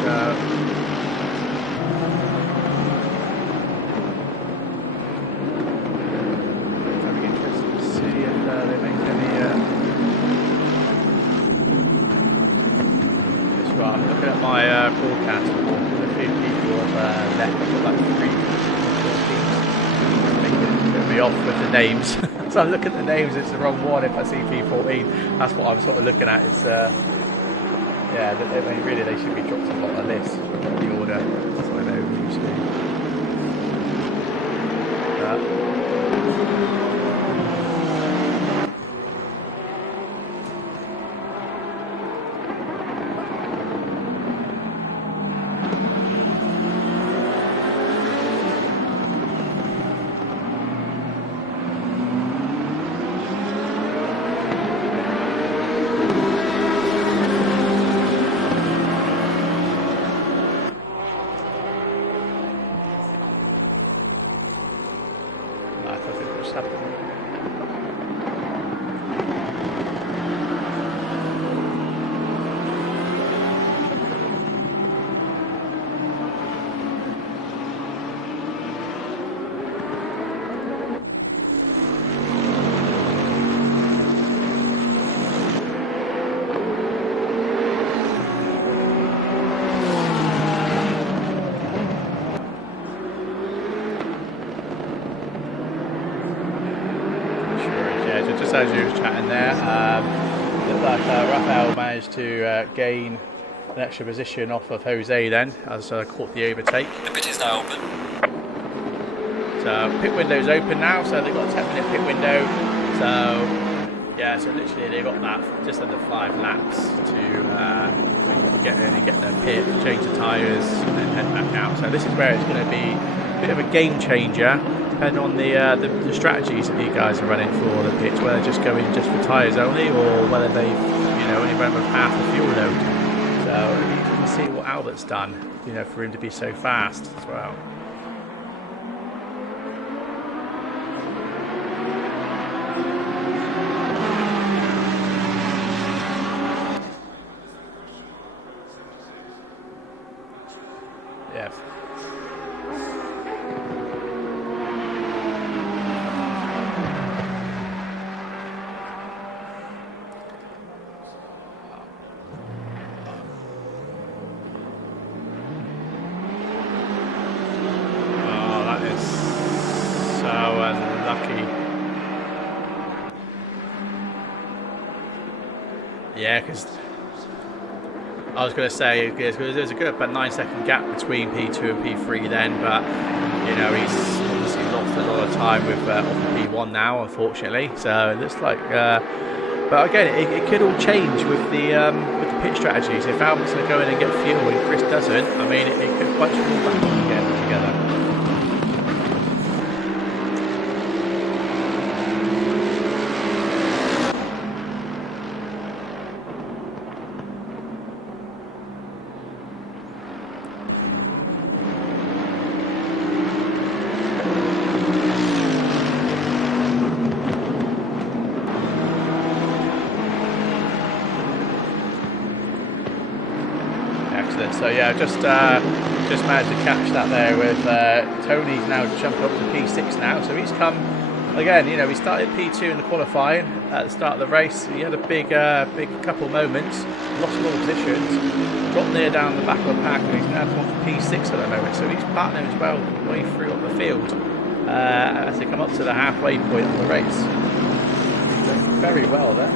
So it'll be interesting to see if they make any. Well, I'm looking at my broadcast report. A few people have left. I've got like 3 me off with the names. So I look at the names, it's the wrong one if I see P14. That's what I'm sort of looking at. It's yeah, I mean, really they should be dropped off on the list, the order. That's what I know usually. As you were chatting there, looked like Raphael managed to gain an extra position off of Jose then, as caught the overtake. The pit is now open. So pit window's open now, so they've got a 10-minute pit window. So yeah, so literally they've got that just under 5 laps to get in and get their pit, change the tyres, and then head back out. So this is where it's going to be a bit of a game changer. Depending on the strategies that you guys are running for the pits, whether just going just for tyres only, or whether they, you know, only run with half the fuel load. So you can see what Albert's done, you know, for him to be so fast as well. Yeah. Yeah, because I was going to say there's a good about 9-second gap between P2 and P3 then, but you know he's obviously lost a lot of time with off of P1 now, unfortunately. So it looks like, but again, it could all change with the pit strategies. If Albert's going to go in and get fuel and Chris doesn't, I mean it could bunch them all back again together. So yeah, just managed to catch that there with Tony's now jumped up to P6 now. So he's come again. You know, he started P2 in the qualifying at the start of the race. He had a big couple moments, lost a lot of positions, got near down the back of the pack, and he's now come up to P6 at the moment. So he's battling as well way through up the field as they come up to the halfway point of the race. He's doing very well there.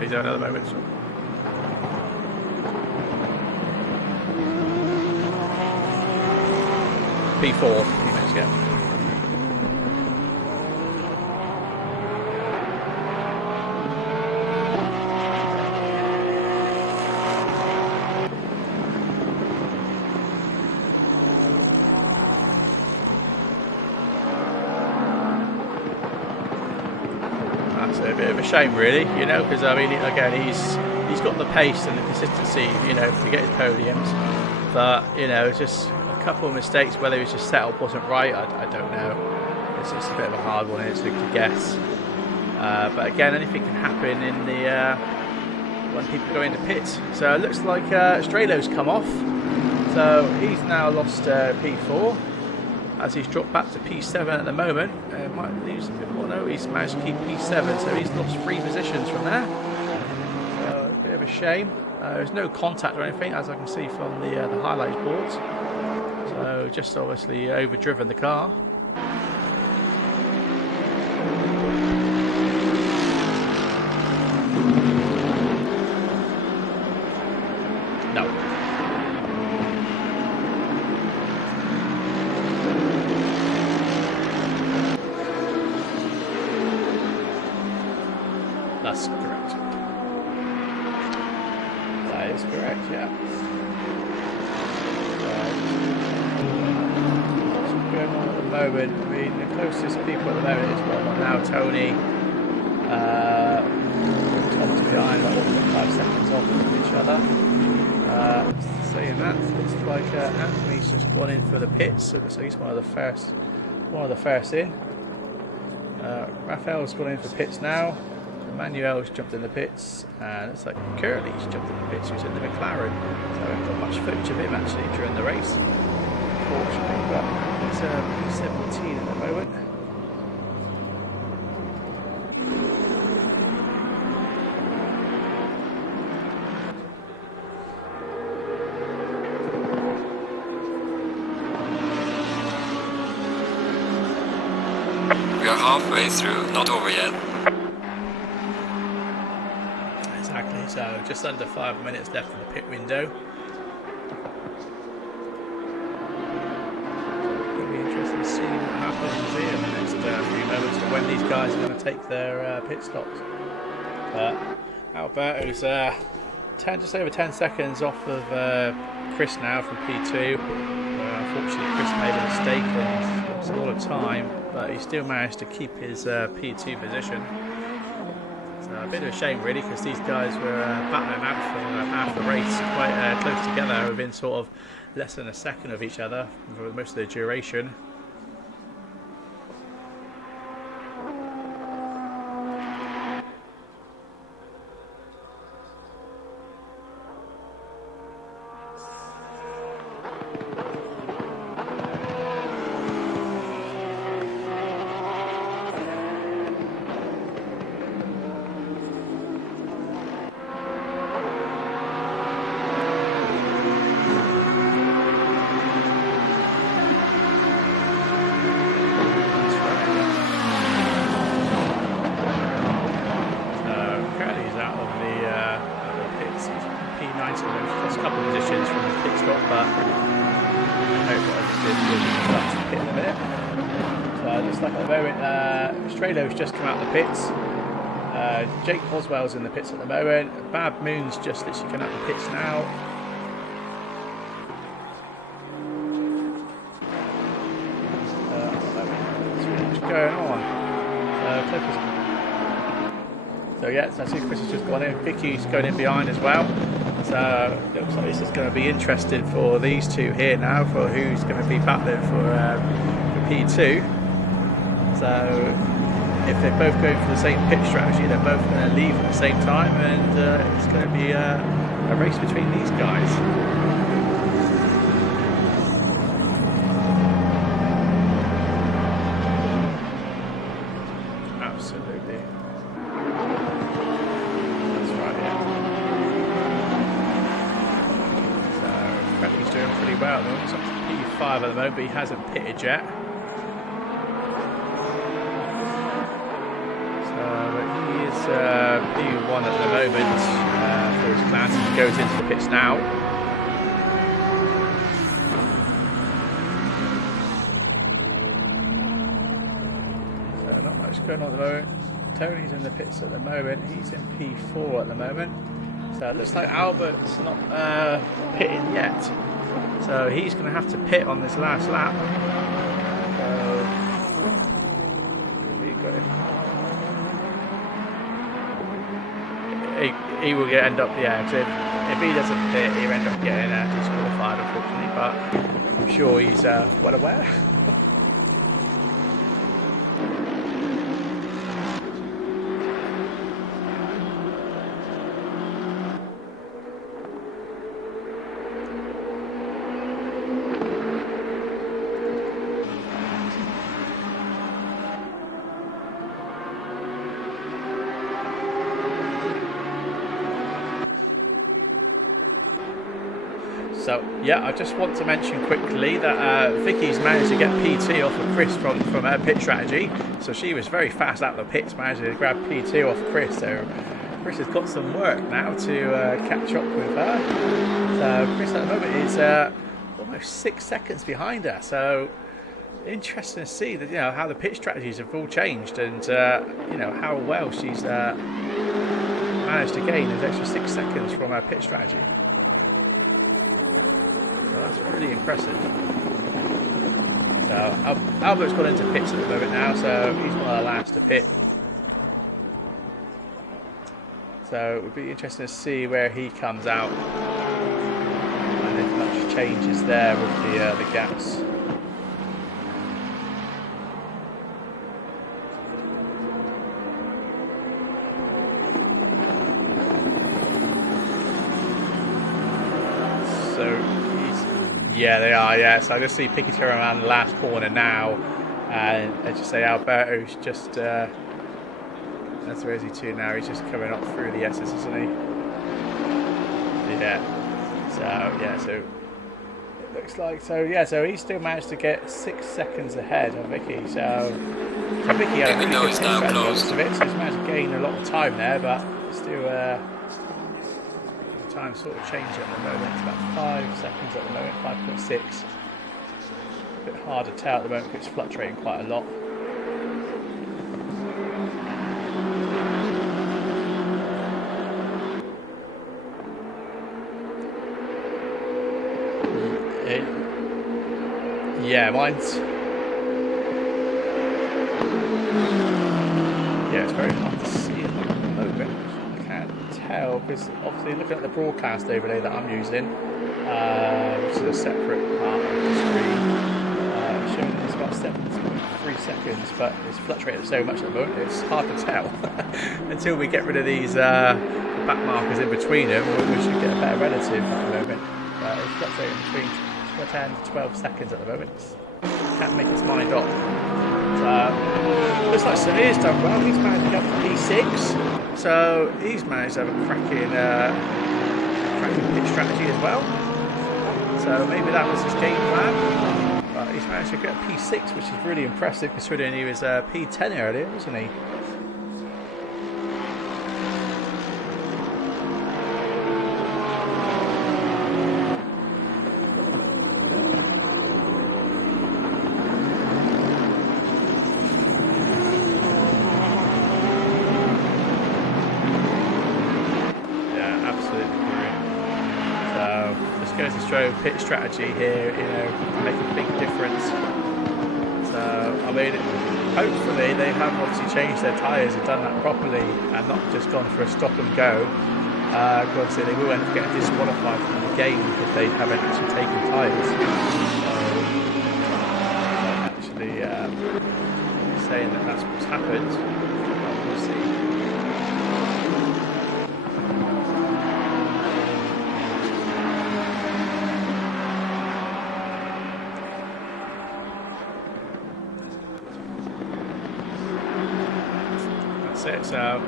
He's at another moment. P4, he managed to get. That's a bit of a shame, really, you know, because I mean, again, he's got the pace and the consistency, you know, to get his podiums. But you know, it's just a couple of mistakes. Whether it was just setup wasn't right, I don't know. It's just a bit of a hard one to guess. But again, anything can happen in the when people go into pits. So it looks like Stralo's come off. So he's now lost P4 as he's dropped back to P7 at the moment. Might lose a bit more. No, he's managed to keep P7, so he's lost 3 positions from there. So a bit of a shame. There's no contact or anything, as I can see from the highlights boards. So just obviously overdriven the car. No. That's correct. That is correct, yeah. What's going on at the moment? I mean, the closest people at the moment is now Tony. Tom's behind, about 5 seconds off of each other. Saying that, looks like Anthony's just gone in for the pits, so he's one of the first in. Raphael's gone in for pits now. Manuel's jumped in the pits, and it's like Curly's jumped in the pits, who's in the McLaren. So I haven't got much footage of him actually during the race, unfortunately, but it's 17 at the moment. We are halfway through, not over yet. Exactly, so just under 5 minutes left in the pit window. It'll be interesting to see what happens here in the next few moments for when these guys are going to take their pit stops. Alberto's just over 10 seconds off of Chris now from P2. Unfortunately, Chris made a mistake and lost a lot of time, but he still managed to keep his P2 position. A bit of a shame really, because these guys were battling out for half the race quite close together, within sort of less than a second of each other for most of the duration. Lost a couple of positions from his pit stop, but I hope that I just did in a minute. So just like at the moment, Stralo's just come out of the pits. Jake Boswell's in the pits at the moment. Bab Moon's just literally come out of the pits now. What's going on? So yeah, so I see Chris has just gone in. Vicky's going in behind as well. So looks like this is going to be interesting for these two here now, for who's going to be battling for P2. So if they're both going for the same pit strategy, they're both going to leave at the same time, and it's going to be a race between these guys. Absolutely. That's right, yeah. So Freddy's doing pretty well at the moment. He's up to P5 at the moment, but he hasn't pitted yet. P1 at the moment for his class. He goes into the pits now. So not much going on at the moment. Tony's in the pits at the moment. He's in P4 at the moment. So it looks like Albert's not pitting yet. So he's going to have to pit on this last lap. So we got him. He will end up, yeah, so if he doesn't pit, he'll end up getting disqualified, unfortunately, but I'm sure he's well aware. So yeah, I just want to mention quickly that Vicky's managed to get PT off of Chris from her pit strategy. So she was very fast out of the pits, managed to grab PT off Chris. So Chris has got some work now to catch up with her. So Chris at the moment is almost 6 seconds behind her. So interesting to see that, you know, how the pit strategies have all changed, and you know, how well she's managed to gain those extra 6 seconds from her pit strategy. That's really impressive. So Albert's gone into pits at the moment now, so he's one of the last to pit. So it would be interesting to see where he comes out and if much changes there with the gaps. Yeah, they are, yeah. So I just see Picky turn around the last corner now, and I just say Alberto's just, that's where is he to now? He's just coming up through the S's, isn't he? Yeah. So it looks like, so he still managed to get 6 seconds ahead of Vicky. So Vicky had a really good time of it, so he's managed to gain a lot of time there, but still, time sort of changing at the moment. It's about 5 seconds at the moment, 5.6. A bit hard to tell at the moment because it's fluctuating quite a lot. Yeah, mine's... Yeah, it's very hard to see at the moment. I can't tell because obviously looking at the broadcast overlay that I'm using, which is a separate part of the screen, showing it's about 7.3 seconds, but it's fluctuating so much at the moment it's hard to tell. Until we get rid of these back markers in between them, we should get a better relative at the moment. It's fluctuating between 10 to 12 seconds at the moment. Can't make its mind up. Looks like Samir's done well. He's managed to get up to P6. So he's managed to have a cracking pit strategy as well. So maybe that was his game plan. But he's managed to get P6, which is really impressive considering he was P10 earlier, wasn't he? Pit strategy here, you know, can make a big difference. So I mean, hopefully they have obviously changed their tyres and done that properly and not just gone for a stop and go. Obviously they will end up getting disqualified from the game if they haven't actually taken tyres. So actually saying that that's what's happened. We'll see. That's it. So.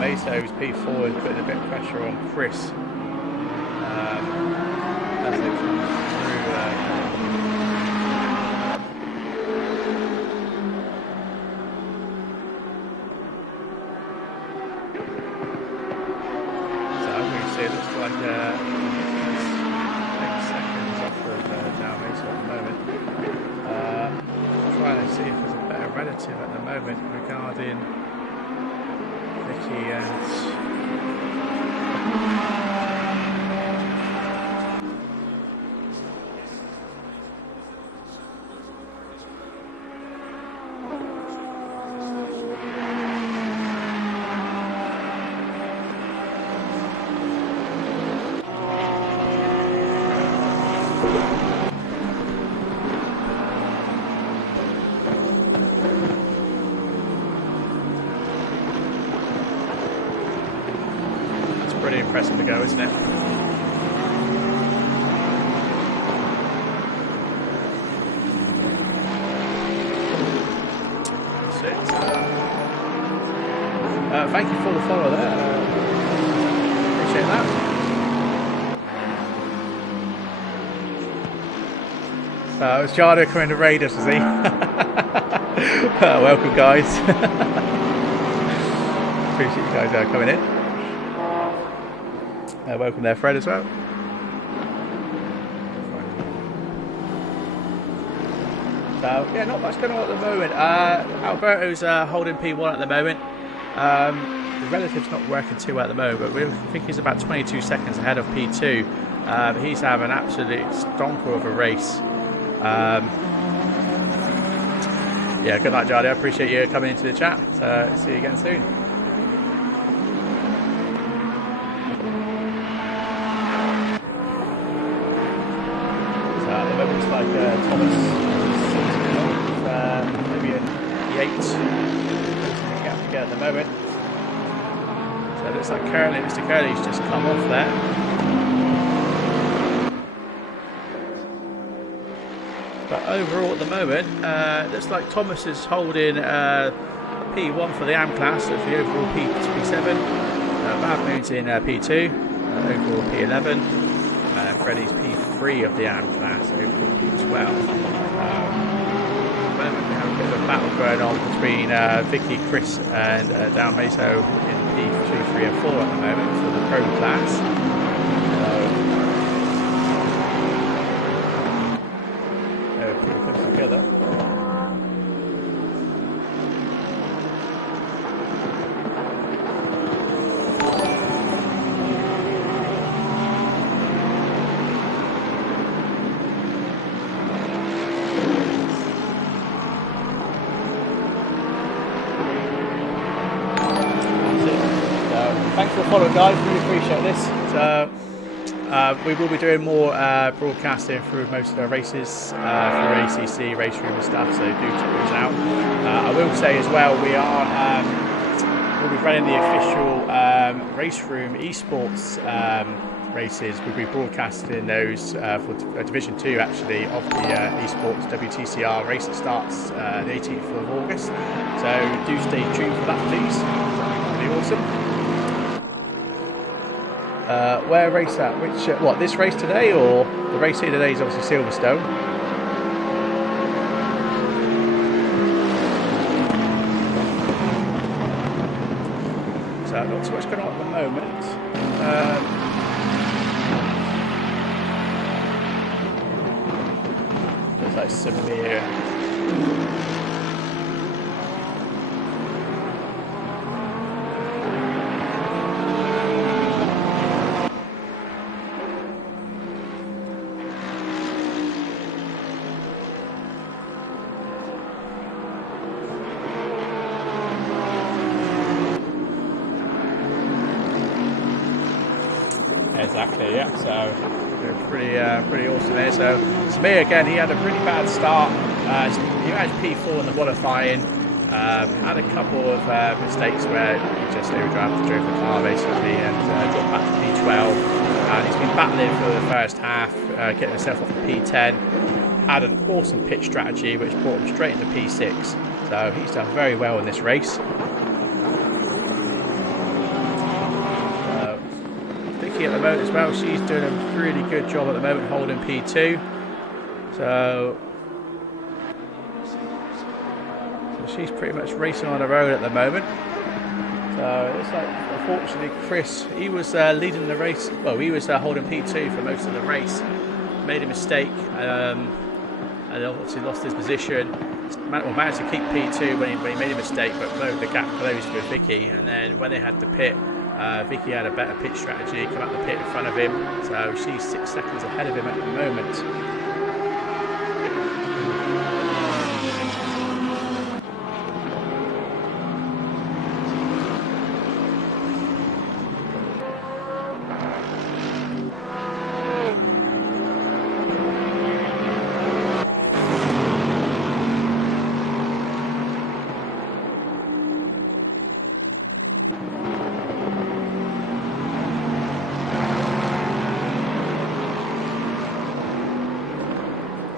Assetto's P4 is putting a bit of pressure on Chris as it comes through. So I'm going to say it looks like 8 seconds off of down Mesa at the moment. Trying to see if there's a better relative at the moment regarding Vicky and pretty impressive to go, isn't it? That's it. Thank you for the follow there. Appreciate that. It's Jardo coming to raid us, is he? Welcome, guys. Appreciate you guys coming in. Welcome there, Fred, as well. So, yeah, not much going on at the moment. Alberto's holding P1 at the moment. The relative's not working too well at the moment, but I think he's about 22 seconds ahead of P2. He's having an absolute stonker of a race. Yeah, good night, Jardy. I appreciate you coming into the chat. See you again soon. Thomas, maybe a P8 gap to get at the moment. So it looks like Mr. Curley's just come off there. But overall at the moment, it looks like Thomas is holding P1 for the AM class, so for the overall P7. Bad Moon's in P2, overall P11. Freddie's P3 of the AM class, overall P12. We have a bit of a battle going on between Vicky, Chris and Dan Meso in P2, 3 and 4 at the moment for the Pro class. They're pretty close together. Thanks for the follow, guys. Really appreciate this. So, we will be doing more broadcasting through most of our races through ACC, race room and stuff. So do check those out. I will say as well, we'll be running the official race room esports races. We'll be broadcasting those for Division 2 actually of the esports WTCR race that starts the 18th of August. So do stay tuned for that, please. That'll be awesome. Where race at? Which what? This race today, or the race here today is obviously Silverstone. So not too much going on at the moment. like Samir. Exactly, yeah. So pretty awesome there. So Samir again, he had a really bad start. He had P4 in the qualifying. Had a couple of mistakes where he just overdrove the car basically and dropped back to P12. And he's been battling for the first half, getting himself off the P10. Had an awesome pitch strategy which brought him straight into P6. So he's done very well in this race. At the moment as well, she's doing a really good job at the moment holding P2, so she's pretty much racing on her own at the moment. So it's like, unfortunately, Chris, he was leading the race, well, he was holding P2 for most of the race, made a mistake and obviously lost his position. Managed to keep P2 when he made a mistake, but the gap closed with Vicky, and then when they had the pit, Vicky had a better pitch strategy, come out the pit in front of him, so she's 6 seconds ahead of him at the moment.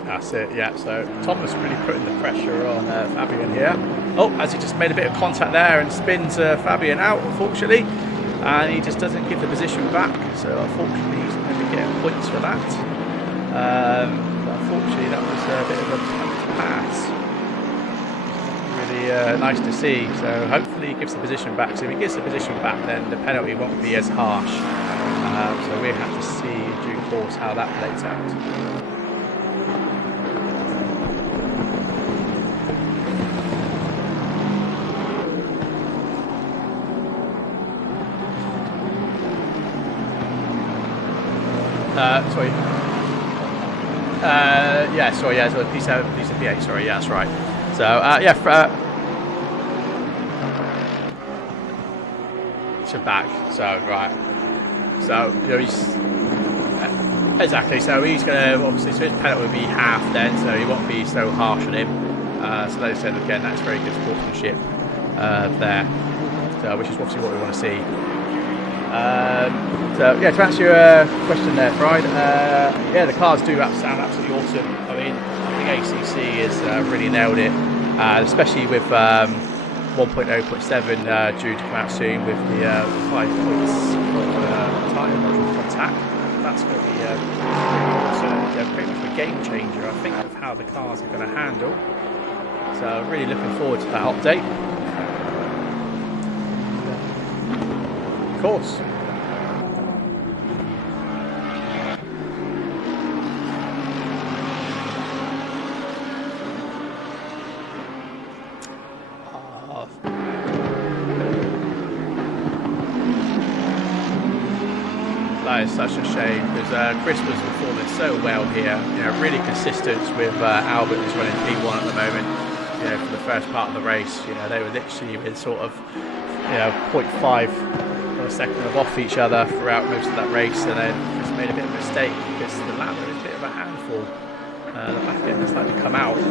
That's it, yeah. So Thomas really putting the pressure on Fabian here. Oh, as he just made a bit of contact there and spins Fabian out, unfortunately. And he just doesn't give the position back. So unfortunately, he's going to be getting points for that. Unfortunately, that was a bit of a pass. Really nice to see. So hopefully he gives the position back. So if he gives the position back, then the penalty won't be as harsh. So we have to see in due course how that plays out. Sorry. So piece of P8. Sorry, yeah, that's right. So to back. So right. So he's exactly. So he's going to obviously, so his penalty will be half then, so he won't be so harsh on him. So like I said again, that's very good sportsmanship there. So which is obviously what we want to see. So yeah, to answer your question there, Fried, the cars do sound absolutely awesome. I mean, I think ACC has really nailed it, especially with 1.0.7 due to come out soon with the 5 points of tyre module contact. That's going to be pretty much a game changer, I think, of how the cars are going to handle. So really looking forward to that update. Of course. That is such a shame because Chris was performing so well here. Really consistent with Albert, who's running P1 at the moment. For the first part of the race, they were literally in sort of 0.5 of a second off each other throughout most of that race, and then just made a bit of a mistake because the ladder is a bit of a handful. The back end has started to come out on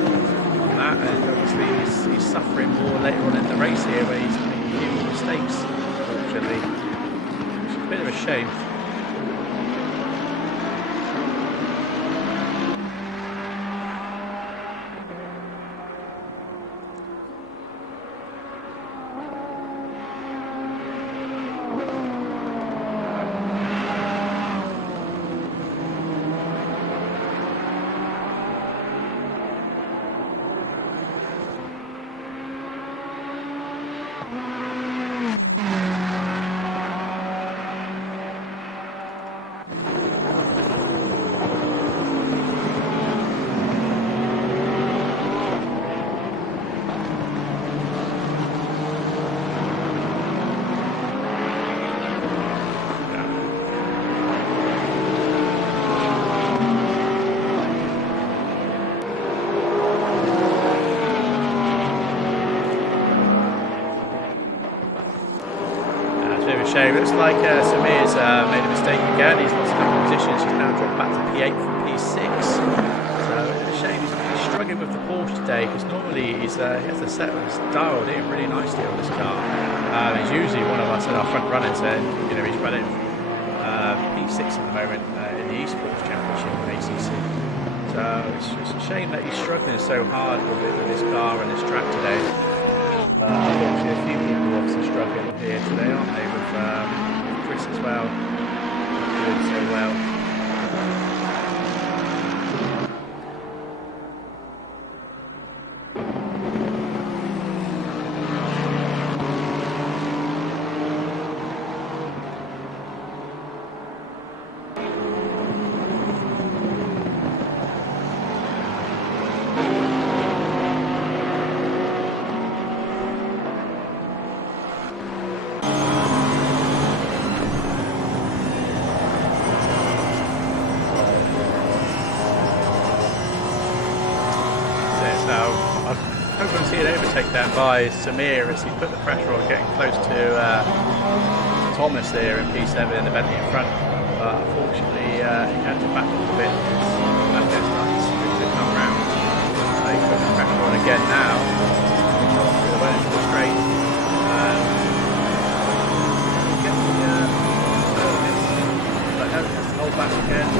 that, and obviously he's suffering more later on in the race here where he's making huge mistakes, unfortunately, which is a bit of a shame. shame. Looks like Samir's made a mistake again. He's lost a couple of positions. He's now dropped back to P8 from P6. So it's a shame he's struggling with the Porsche today, because normally he has the settings dialed in really nicely on this car. He's usually one of us in our front runners, and he's running P6 at the moment in the Esports Championship in ACC. So it's just a shame that he's struggling so hard with this car and this track today. Unfortunately, a few people are obviously struggling here today, aren't they? With Chris as well, not doing so well. Down by Samir as he put the pressure on, getting close to Thomas there in P7 in the Bentley in front, but unfortunately he had to back up a bit because that guy's starting to come round. They put the pressure on again now. Really went into the straight. Get the but no, he has to hold back again.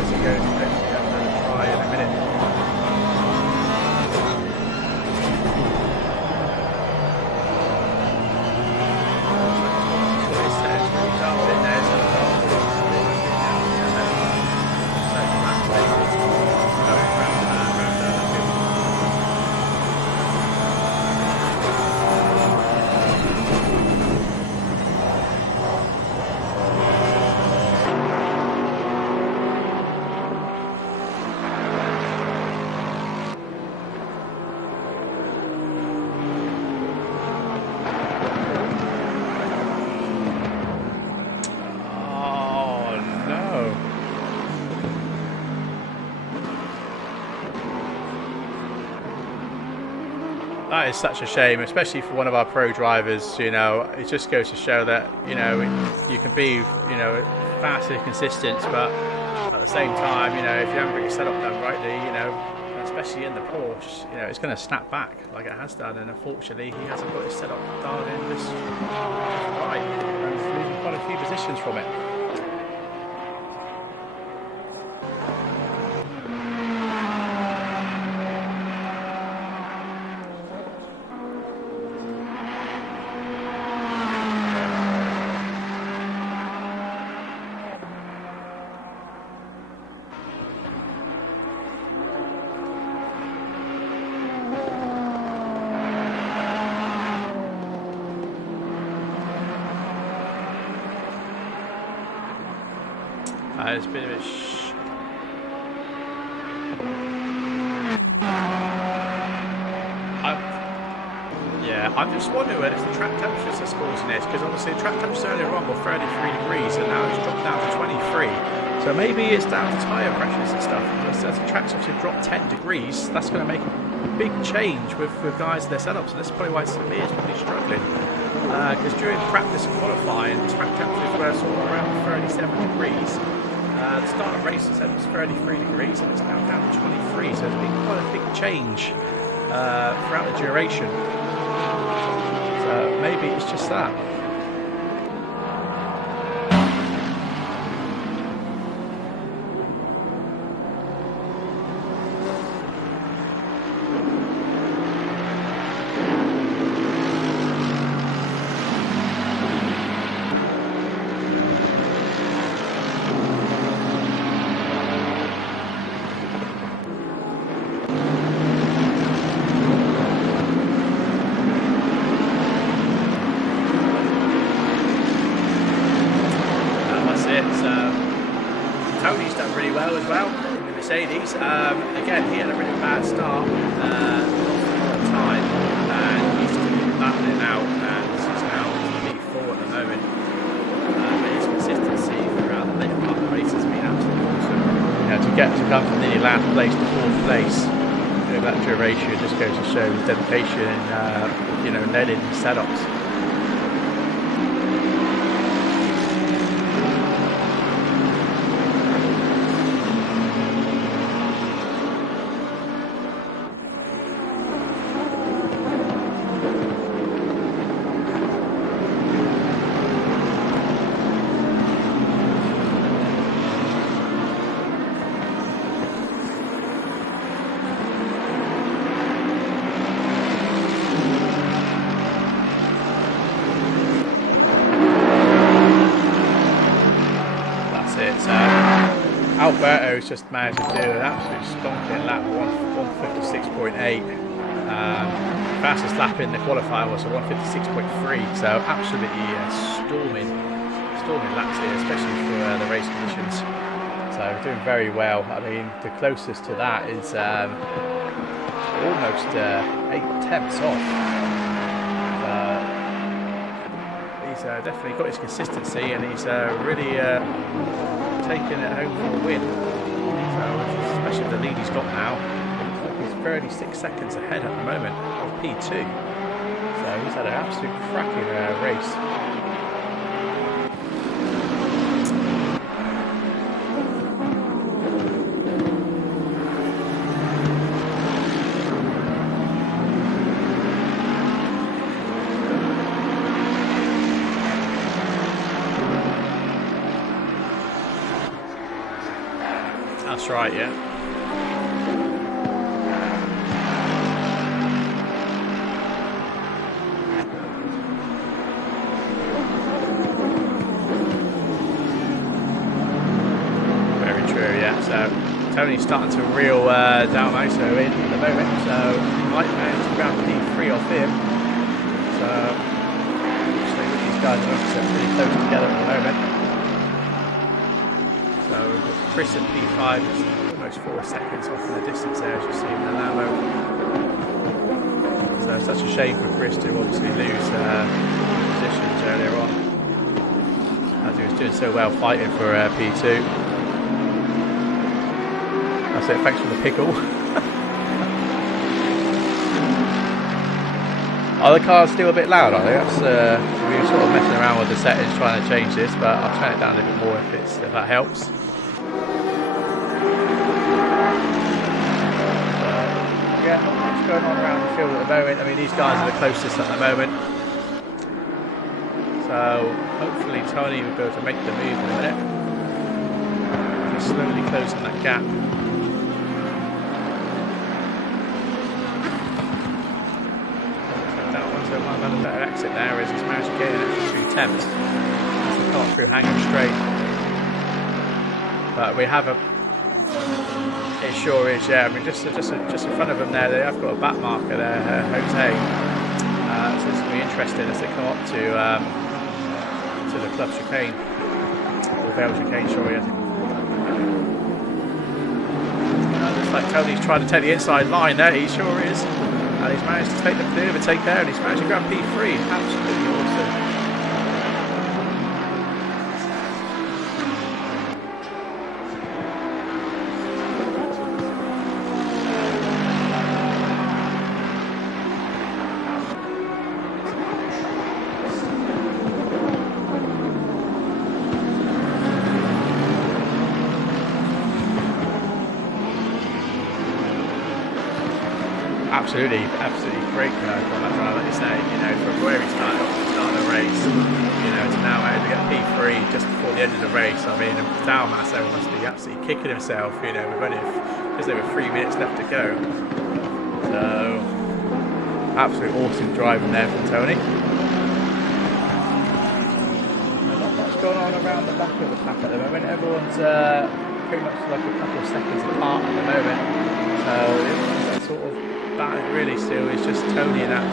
As he goes, hopefully have another try in a minute. That is such a shame, especially for one of our pro drivers. It just goes to show that you can be fast and consistent, but at the same time, if you haven't got your setup done rightly, especially in the Porsche, it's going to snap back like it has done. And unfortunately, he hasn't got his setup dialed in just right. He's losing quite a few positions from it. It's been a bit I'm just wondering whether it's the track temperatures that's causing this, because obviously the track temperatures earlier on were 33 degrees and now it's dropped down to 23. So maybe it's down to tyre pressures and stuff. As the track's obviously dropped 10 degrees, that's going to make a big change with guys and their setups. So that's probably why Samir is probably struggling. Because during practice and qualifying, track temperatures were sort of around 37 degrees. The start of race said it was 33 degrees and it's now down to 23, so it's been quite a big change throughout the duration. So maybe it's just that. Tony's done really well as well in the Mercedes. Again, he had a really bad start, lost a lot of time, and he's battling out, and he's now P4 at the moment. But his consistency throughout the later part of the race has been absolutely awesome. To come from nearly last place to fourth place, that duration just goes to show his dedication and nailing his setups. Alberto's just managed to do an absolute stonking lap, 156.8. Fastest lap in the qualifier was a 156.3, so absolutely storming laps here, especially for the race conditions. So doing very well. I mean, the closest to that is almost 8 tenths off. He's definitely got his consistency, and he's really taking it home for a win. So, especially with the lead he's got now, he's barely 6 seconds ahead at the moment of P2. So he's had an absolute cracking race. That's right, yeah. Very true, yeah. So Tony's starting to reel Dalmaso in at the moment, so might manage to grab P3 off him. So obviously with these guys are pretty close together at the moment. So we've got Chris at P5 is almost 4 seconds off in the distance there, as you see in the Lambo. So it's such a shame for Chris to obviously lose positions earlier on, as he was doing so well fighting for P2. That's it, thanks for the pickle. Are the cars still a bit loud, are they? That's, we were sort of messing around with the settings trying to change this, but I'll turn it down a bit more if that helps. Yeah, not much going on around the field at the moment. I mean, these guys are the closest at the moment. So hopefully Tony will be able to make the move in a minute. He's slowly closing that gap. So that one's a better exit there, as he's managed to gain an extra 2 tenths. That's the car through hanging straight. But we have a... It sure is, yeah. I mean, just in front of them there, they have got a back marker there, Jose. So this will be interesting as they come up to the club chicane, or Vale chicane, sorry. Looks like Tony's trying to take the inside line there. He sure is, and he's managed to take the overtake there, and he's managed to grab P3. Absolutely awesome. Absolutely great from that driver, like you say, you know, from where he started off at the start of the race, you know, to now able to get P3 just before the end of the race. I mean, Dalmaso must be absolutely kicking himself, you know, with only just over 3 minutes left to go. So, absolute awesome driving there from Tony. Not much going on around the back of the pack at the moment. Everyone's pretty much like a couple of seconds apart at the moment. So, it's sort of that really still is just Tony and that.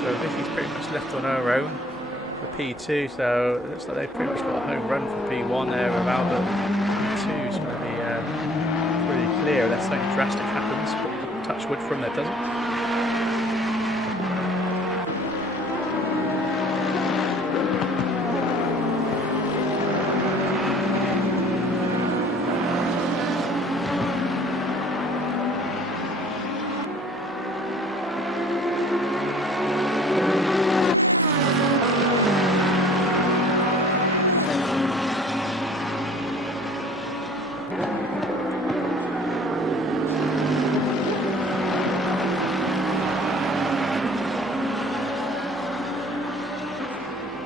So Vicky's pretty much left on her own for P2, so it looks like they've pretty much got a home run for P1 there with Albert. P2 is going to be pretty clear unless something drastic happens, but touch wood from there, doesn't it?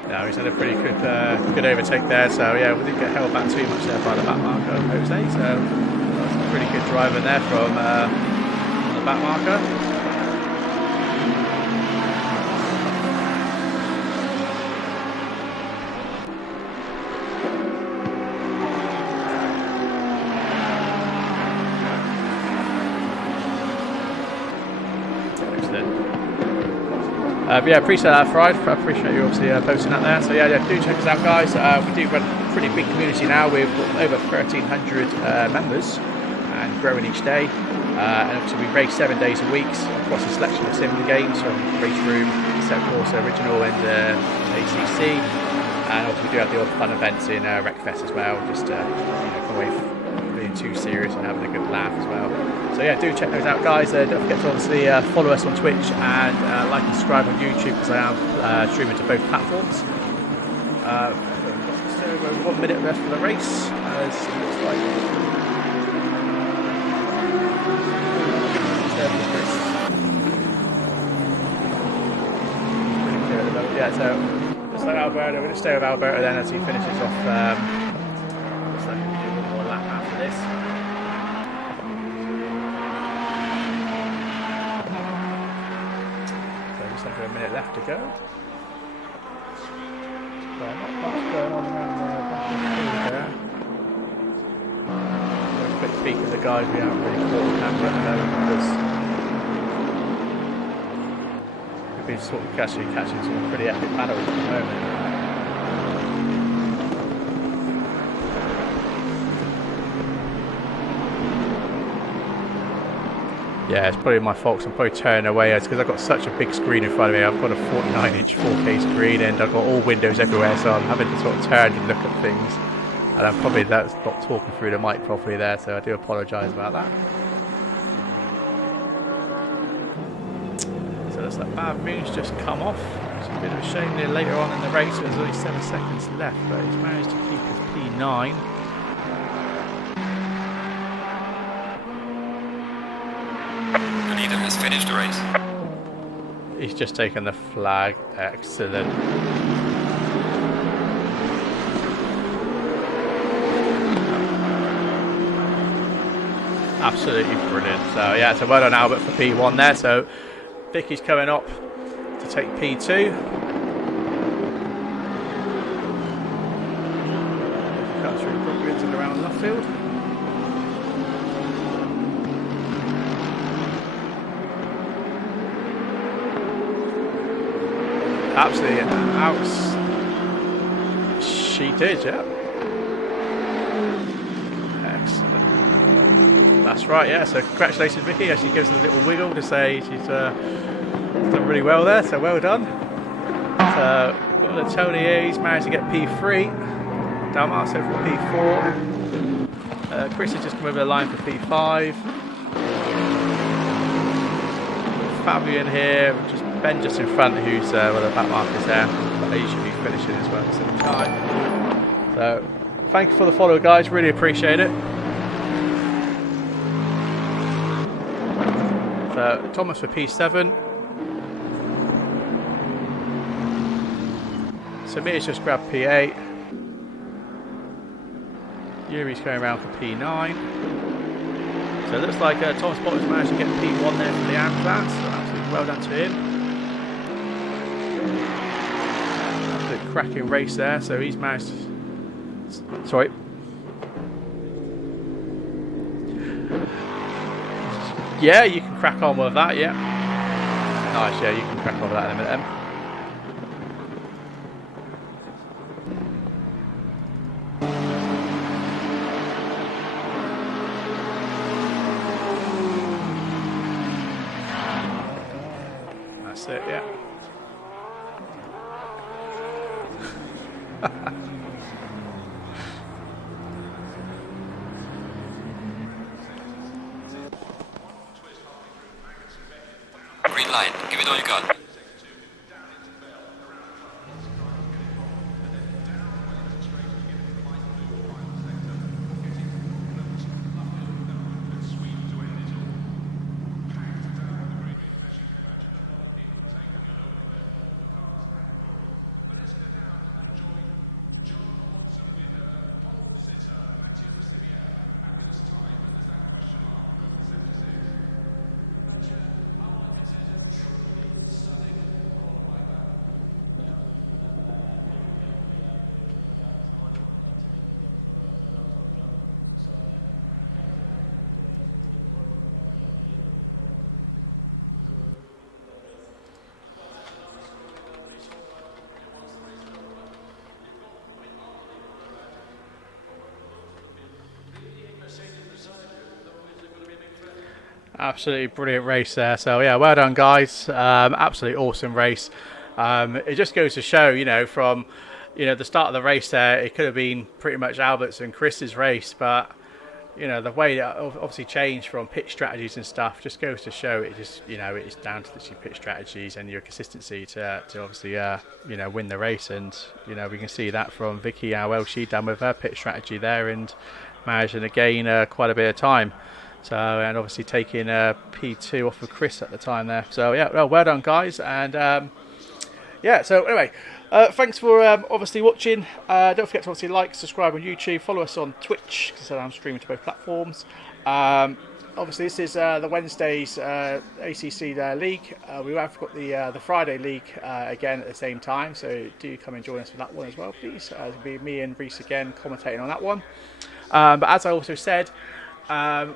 No, he's had a pretty good overtake there, so yeah, we didn't get held back too much there by the back marker of Jose, so that's a pretty good driving there from the back marker. But yeah, appreciate that, Fried. I appreciate you obviously posting that there. So yeah, do check us out, guys. We do run a pretty big community now. We've got over 1,300 members and growing each day. And obviously we race 7 days a week across a selection of sim games from Race Room, Assetto, Corsa Original, and ACC. And obviously we do have the odd fun events in Wreckfest as well, just come away from being too serious and having a good laugh as well. So yeah, do check those out, guys. Don't forget to obviously follow us on Twitch and like and subscribe on YouTube, because I am streaming to both platforms. So 1 minute left for the race, as it looks like. Yeah, so looks like Alberto. We're going to stay with Alberto then as he finishes off. Looks like we do one more lap after this. So just under a minute left to go. So not much going on around there. A quick peek at the guys we haven't really caught the camera at the moment, because we've been sort of catching some pretty epic battles at the moment. Yeah, it's probably my fault, 'cause I'm probably turning away. It's because I've got such a big screen in front of me. I've got a 49-inch 4K screen and I've got all windows everywhere, so I'm having to sort of turn and look at things. And I'm probably not talking through the mic properly there, so I do apologise about that. Looks like Bad Moon's just come off. It's a bit of a shame there later on in the race. There's only 7 seconds left, but he's managed to keep his P9. The leader has finished the race. He's just taken the flag. Excellent. Absolutely brilliant. So yeah, so well done Albert for P1 there. So Vicky's coming up to take P2. Cut through Brooklands and around Luffield. Absolutely out. She did, yeah. Excellent. That's right, yeah. So congratulations, Vicky. As she gives us a little wiggle to say she's done really well there. So well done. So got the Tony A's managed to get P3. Dalmas over P4. Chris has just come over the line for P5. Fabian here, just Ben just in front, who's well, the back markers there, but he should be finishing as well at the same time. So thank you for the follow, guys. Really appreciate it. So Thomas for P7. Samir's just grabbed P8. Yuri's going around for P9. So it looks like Thomas Bottom's managed to get P1 there for the AM class. So absolutely well done to him. Absolute cracking race there. So he's managed to... Sorry. Yeah, you can crack on with that, yeah. Nice, yeah, you can crack on with that in a minute then. That's it, yeah. Green light, give it all you got. Absolutely brilliant race there. So yeah, well done, guys. Absolutely awesome race. It just goes to show, from the start of the race there, it could have been pretty much Albert's and Chris's race, but the way that obviously changed from pitch strategies and stuff just goes to show it just it's down to the pitch strategies and your consistency to obviously win the race. And we can see that from Vicky how well she done with her pitch strategy there and managing to gain quite a bit of time. So, and obviously taking P2 off of Chris at the time there. So yeah, well done, guys. And yeah, so anyway, thanks for obviously watching. Don't forget to obviously like, subscribe on YouTube, follow us on Twitch because I'm streaming to both platforms. Obviously, this is the Wednesday's ACC League. We have got the Friday League again at the same time, so do come and join us for that one as well, please. It'll be me and Reese again commentating on that one. But as I also said,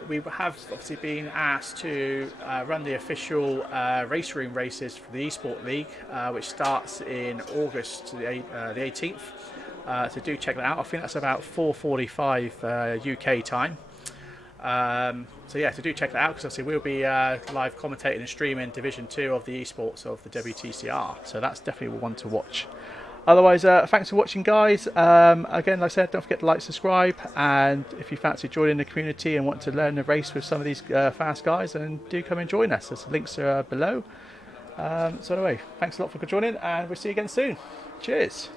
we have obviously been asked to run the official race room races for the eSport League, which starts in August the 18th. So do check that out. I think that's about 4:45 UK time. So yeah, so do check that out because obviously we'll be live commentating and streaming Division 2 of the eSports of the WTCR. So that's definitely one to watch. Otherwise, thanks for watching, guys. Again, like I said, don't forget to like, subscribe, and if you fancy joining the community and want to learn the race with some of these fast guys, then do come and join us. The links are below. So anyway, thanks a lot for joining, and we'll see you again soon. Cheers.